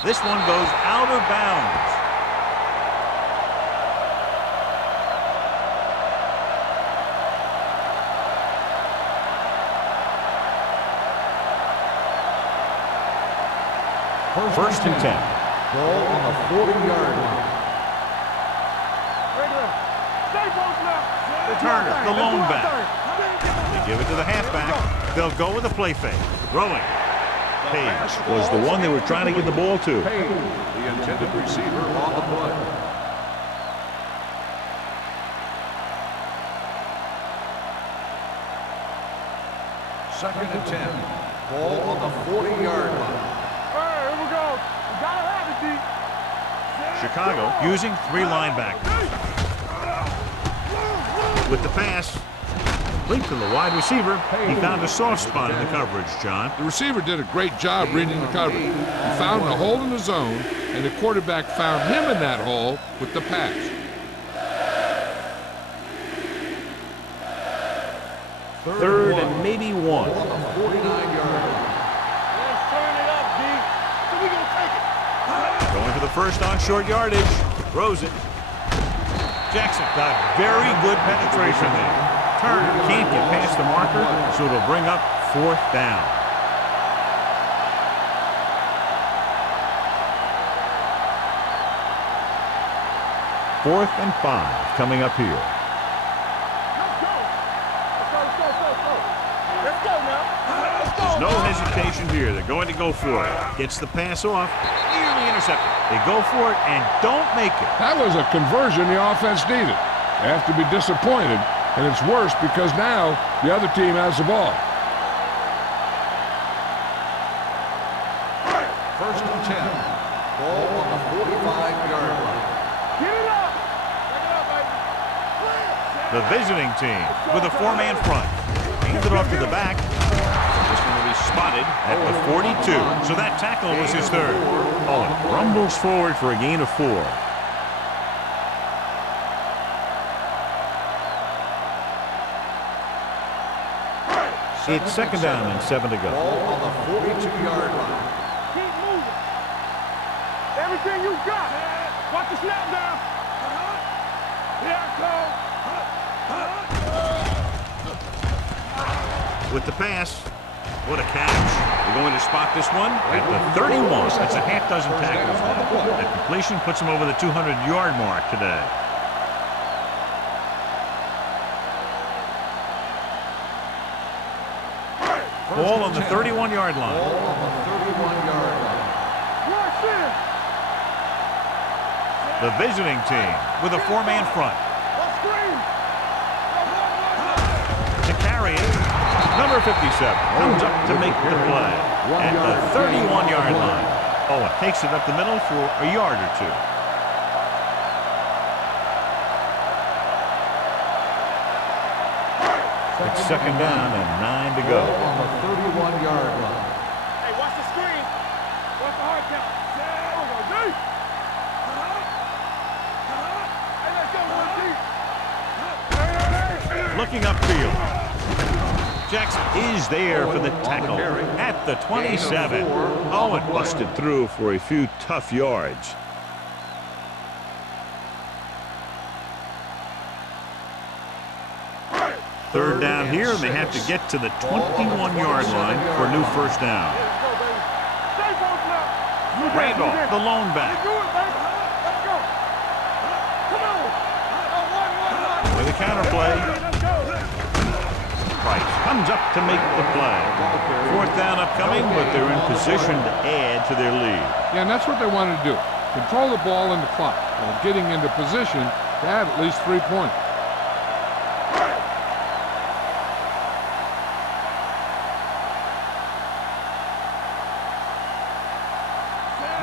This one goes out of bounds. First and 10. Ball on the 40-yard line. Turner, the lone back. They give it to the halfback. They'll go with a play fake. Throwing. Page was the one they were trying to get the ball to. Page, the intended receiver on the play. Second and 10. Ball on the 40-yard line. Hey, here we go. We gotta have it, D. Chicago using 3 linebackers. With the pass, complete to the wide receiver. He found a soft spot in the coverage, John. The receiver did a great job reading the coverage. He found a hole in the zone, and the quarterback found him in that hole with the pass. Third and maybe 1. On the 49-yard line. Let's turn it up, D. So we gonna take it. Going for the first on short yardage. Throws it. Jackson got very good penetration there. Turner can't get past the marker, so it'll bring up 4th down. Fourth and 5 coming up here. There's no hesitation here. They're going to go for it. Gets the pass off. Nearly intercepted. They go for it and don't make it. That was a conversion the offense needed. They have to be disappointed, and it's worse because now the other team has the ball. First and 10. Ball on the 45-yard line. Get it up. Take it up, baby. The visiting team with a 4-man front. Hands it off to the back. This one will be spotted at the 42. So that tackle was his third. Oh, it rumbles forward for a gain of 4. It's second down and 7 to go. Ball on the 42-yard line. Keep moving. Everything you got. Watch the snap down. Here I come. With the pass, what a catch. They're going to spot this one at the 31. That's a half dozen tackles now. That completion puts him over the 200-yard mark today. Ball on the 31-yard line. Ball on the 31-yard line. Watch it. The visiting team with a 4-man front. Let's scream. To carry it, number 57 comes up to make the play at the 31-yard line. Oh, it takes it up the middle for a yard or 2. It's second down and 9 to go. Ball on the 31-yard line. Hey, watch the screen. Watch the hard count. There we go, D. Hey, let's go, 1 D. Looking upfield. Jackson is there for the tackle at the 27. Oh, it busted through for a few tough yards. Third down here, and they have to get to the 21-yard line for a new first down. Randolph, the lone back. With a counterplay. Price comes up to make the play. 4th down upcoming, but they're in position to add to their lead. Yeah, and that's what they wanted to do. Control the ball in the clock while getting into position to add at least 3 points.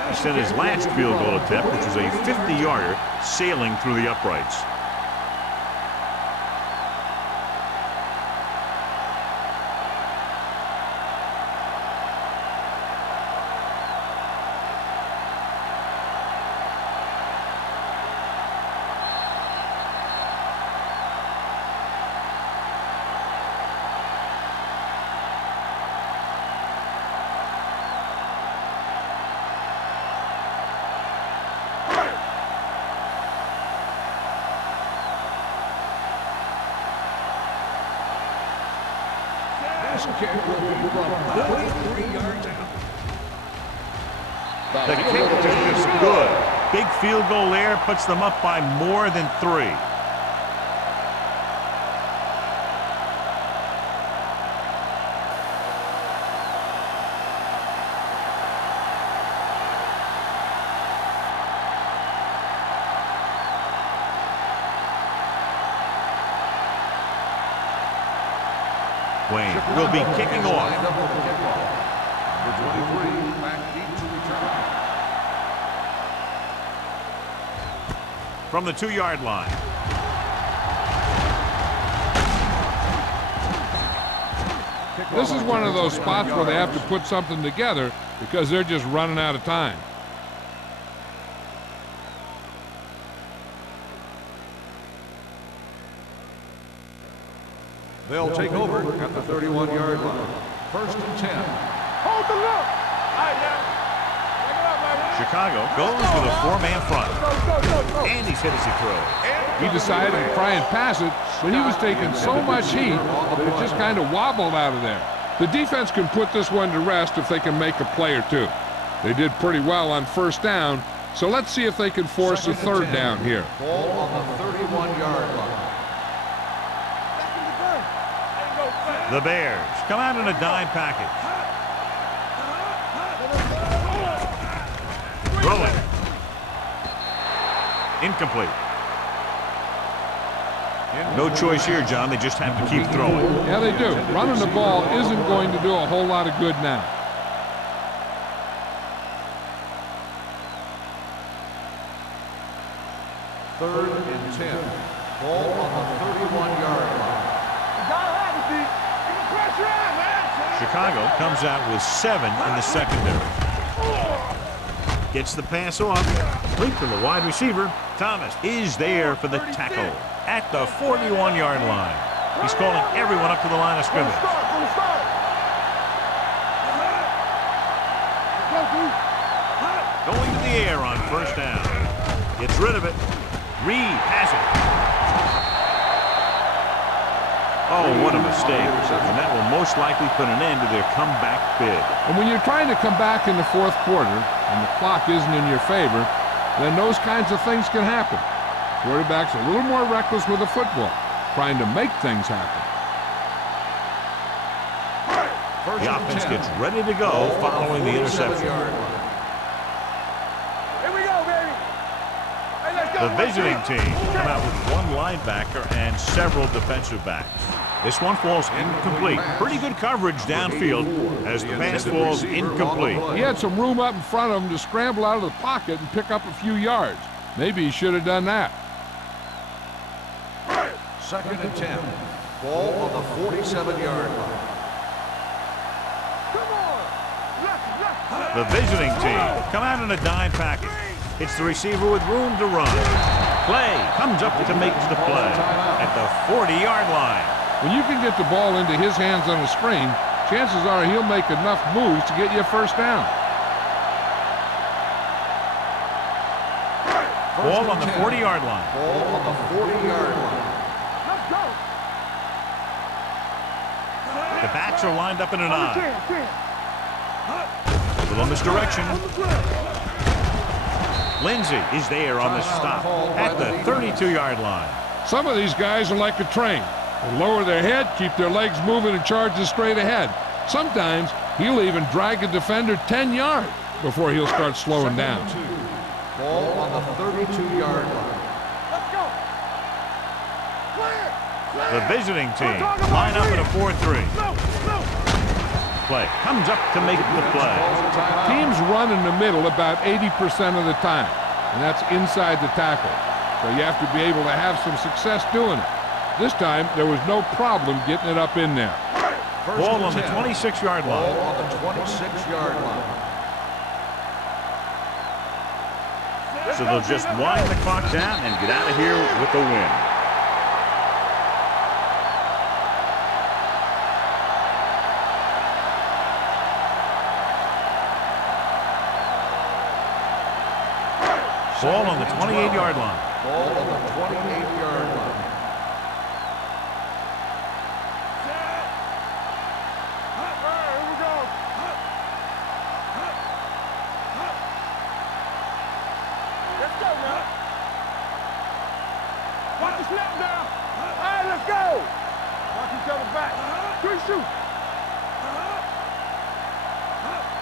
He set his last field goal attempt, which was a 50-yarder, sailing through the uprights. This kick will be from 43 yards out. The kick is just good. Big field goal there puts them up by more than 3. Wayne will be kicking off. Number 23, back deep to return. From the 2-yard line. This is one of those spots where they have to put something together because they're just running out of time. They'll take over at the 31-yard line. 1st and 10. Hold the look. All right, now. Take it up, baby. Chicago goes with a 4-man front. Go. And he's hit as he throws. He decided to try and pass it, but he was taking so much heat that it just kind of wobbled out of there. The defense can put this one to rest if they can make a play or two. They did pretty well on 1st down, so let's see if they can force a 3rd down here. Ball on the 31-yard line. The Bears come out in a dime package. Throwing. Incomplete. No choice here, John. They just have to keep throwing. Yeah, they do. Running the ball isn't going to do a whole lot of good now. Third and 10. Ball on the 31-yard line. Chicago comes out with 7 in the secondary. Gets the pass off. Complete from the wide receiver. Thomas is there for the tackle at the 41-yard line. He's calling everyone up to the line of scrimmage. Going to the air on 1st down. Gets rid of it. Reed has it. Oh, what a mistake. And that will most likely put an end to their comeback bid. And when you're trying to come back in the 4th quarter and the clock isn't in your favor, then those kinds of things can happen. Quarterback's a little more reckless with the football, trying to make things happen. The offense gets ready to go following the interception. Here we go, baby. Hey, let's go. The visiting team come out with 1 linebacker and several defensive backs. This one falls incomplete. Pretty good coverage downfield as the pass falls incomplete. He had some room up in front of him to scramble out of the pocket and pick up a few yards. Maybe he should have done that. 2nd and 10. Ball on the 47-yard line. The visiting team come out in a dime package. It's the receiver with room to run. Play comes up to make the play at the 40-yard line. When you can get the ball into his hands on a screen, chances are he'll make enough moves to get you a 1st down. Ball on the 40-yard line. Ball on the 40-yard line. Let's go. The backs are lined up in an I. A little misdirection. Lindsey is there on the stop at the 32-yard line. Some of these guys are like a train. They lower their head, keep their legs moving, and charges straight ahead. Sometimes he'll even drag a defender 10 yards before he'll start slowing down. Ball on the 32-yard line. Let's go. The visiting team line up in a 4-3. Play comes up to make the play. Teams run in the middle about 80% of the time, and that's inside the tackle. So you have to be able to have some success doing it. This time, there was no problem getting it up in there. Ball on the 26-yard line. Ball on the 26-yard line. So they'll just wind the clock down and get out of here with a win. Ball on the 28-yard line. Ball on the 28-yard line.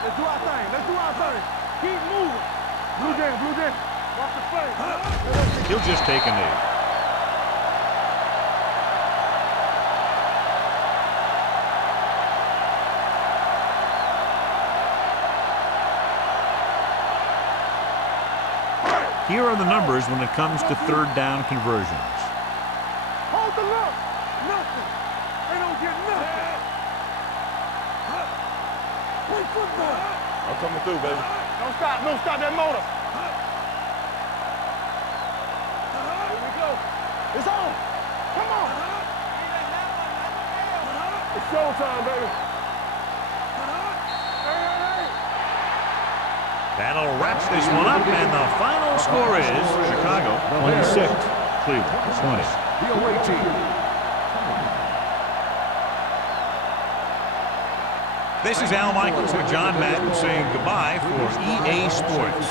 Let's do our thing. Let's do our thing. Keep moving. Blue Jam, Blue Jam. Watch the play. He'll just take a knee. Here are the numbers when it comes to third down conversions. Hold the look. Nothing. They don't get nothing. Play football. I'm coming through, baby. Don't stop. Don't stop that motor. Here we go. It's on. Come on. It's showtime, baby. That'll wrap this one up, and the final score is Chicago 26, Cleveland 20. The away team. This is Al Michaels with John Madden saying goodbye for EA Sports.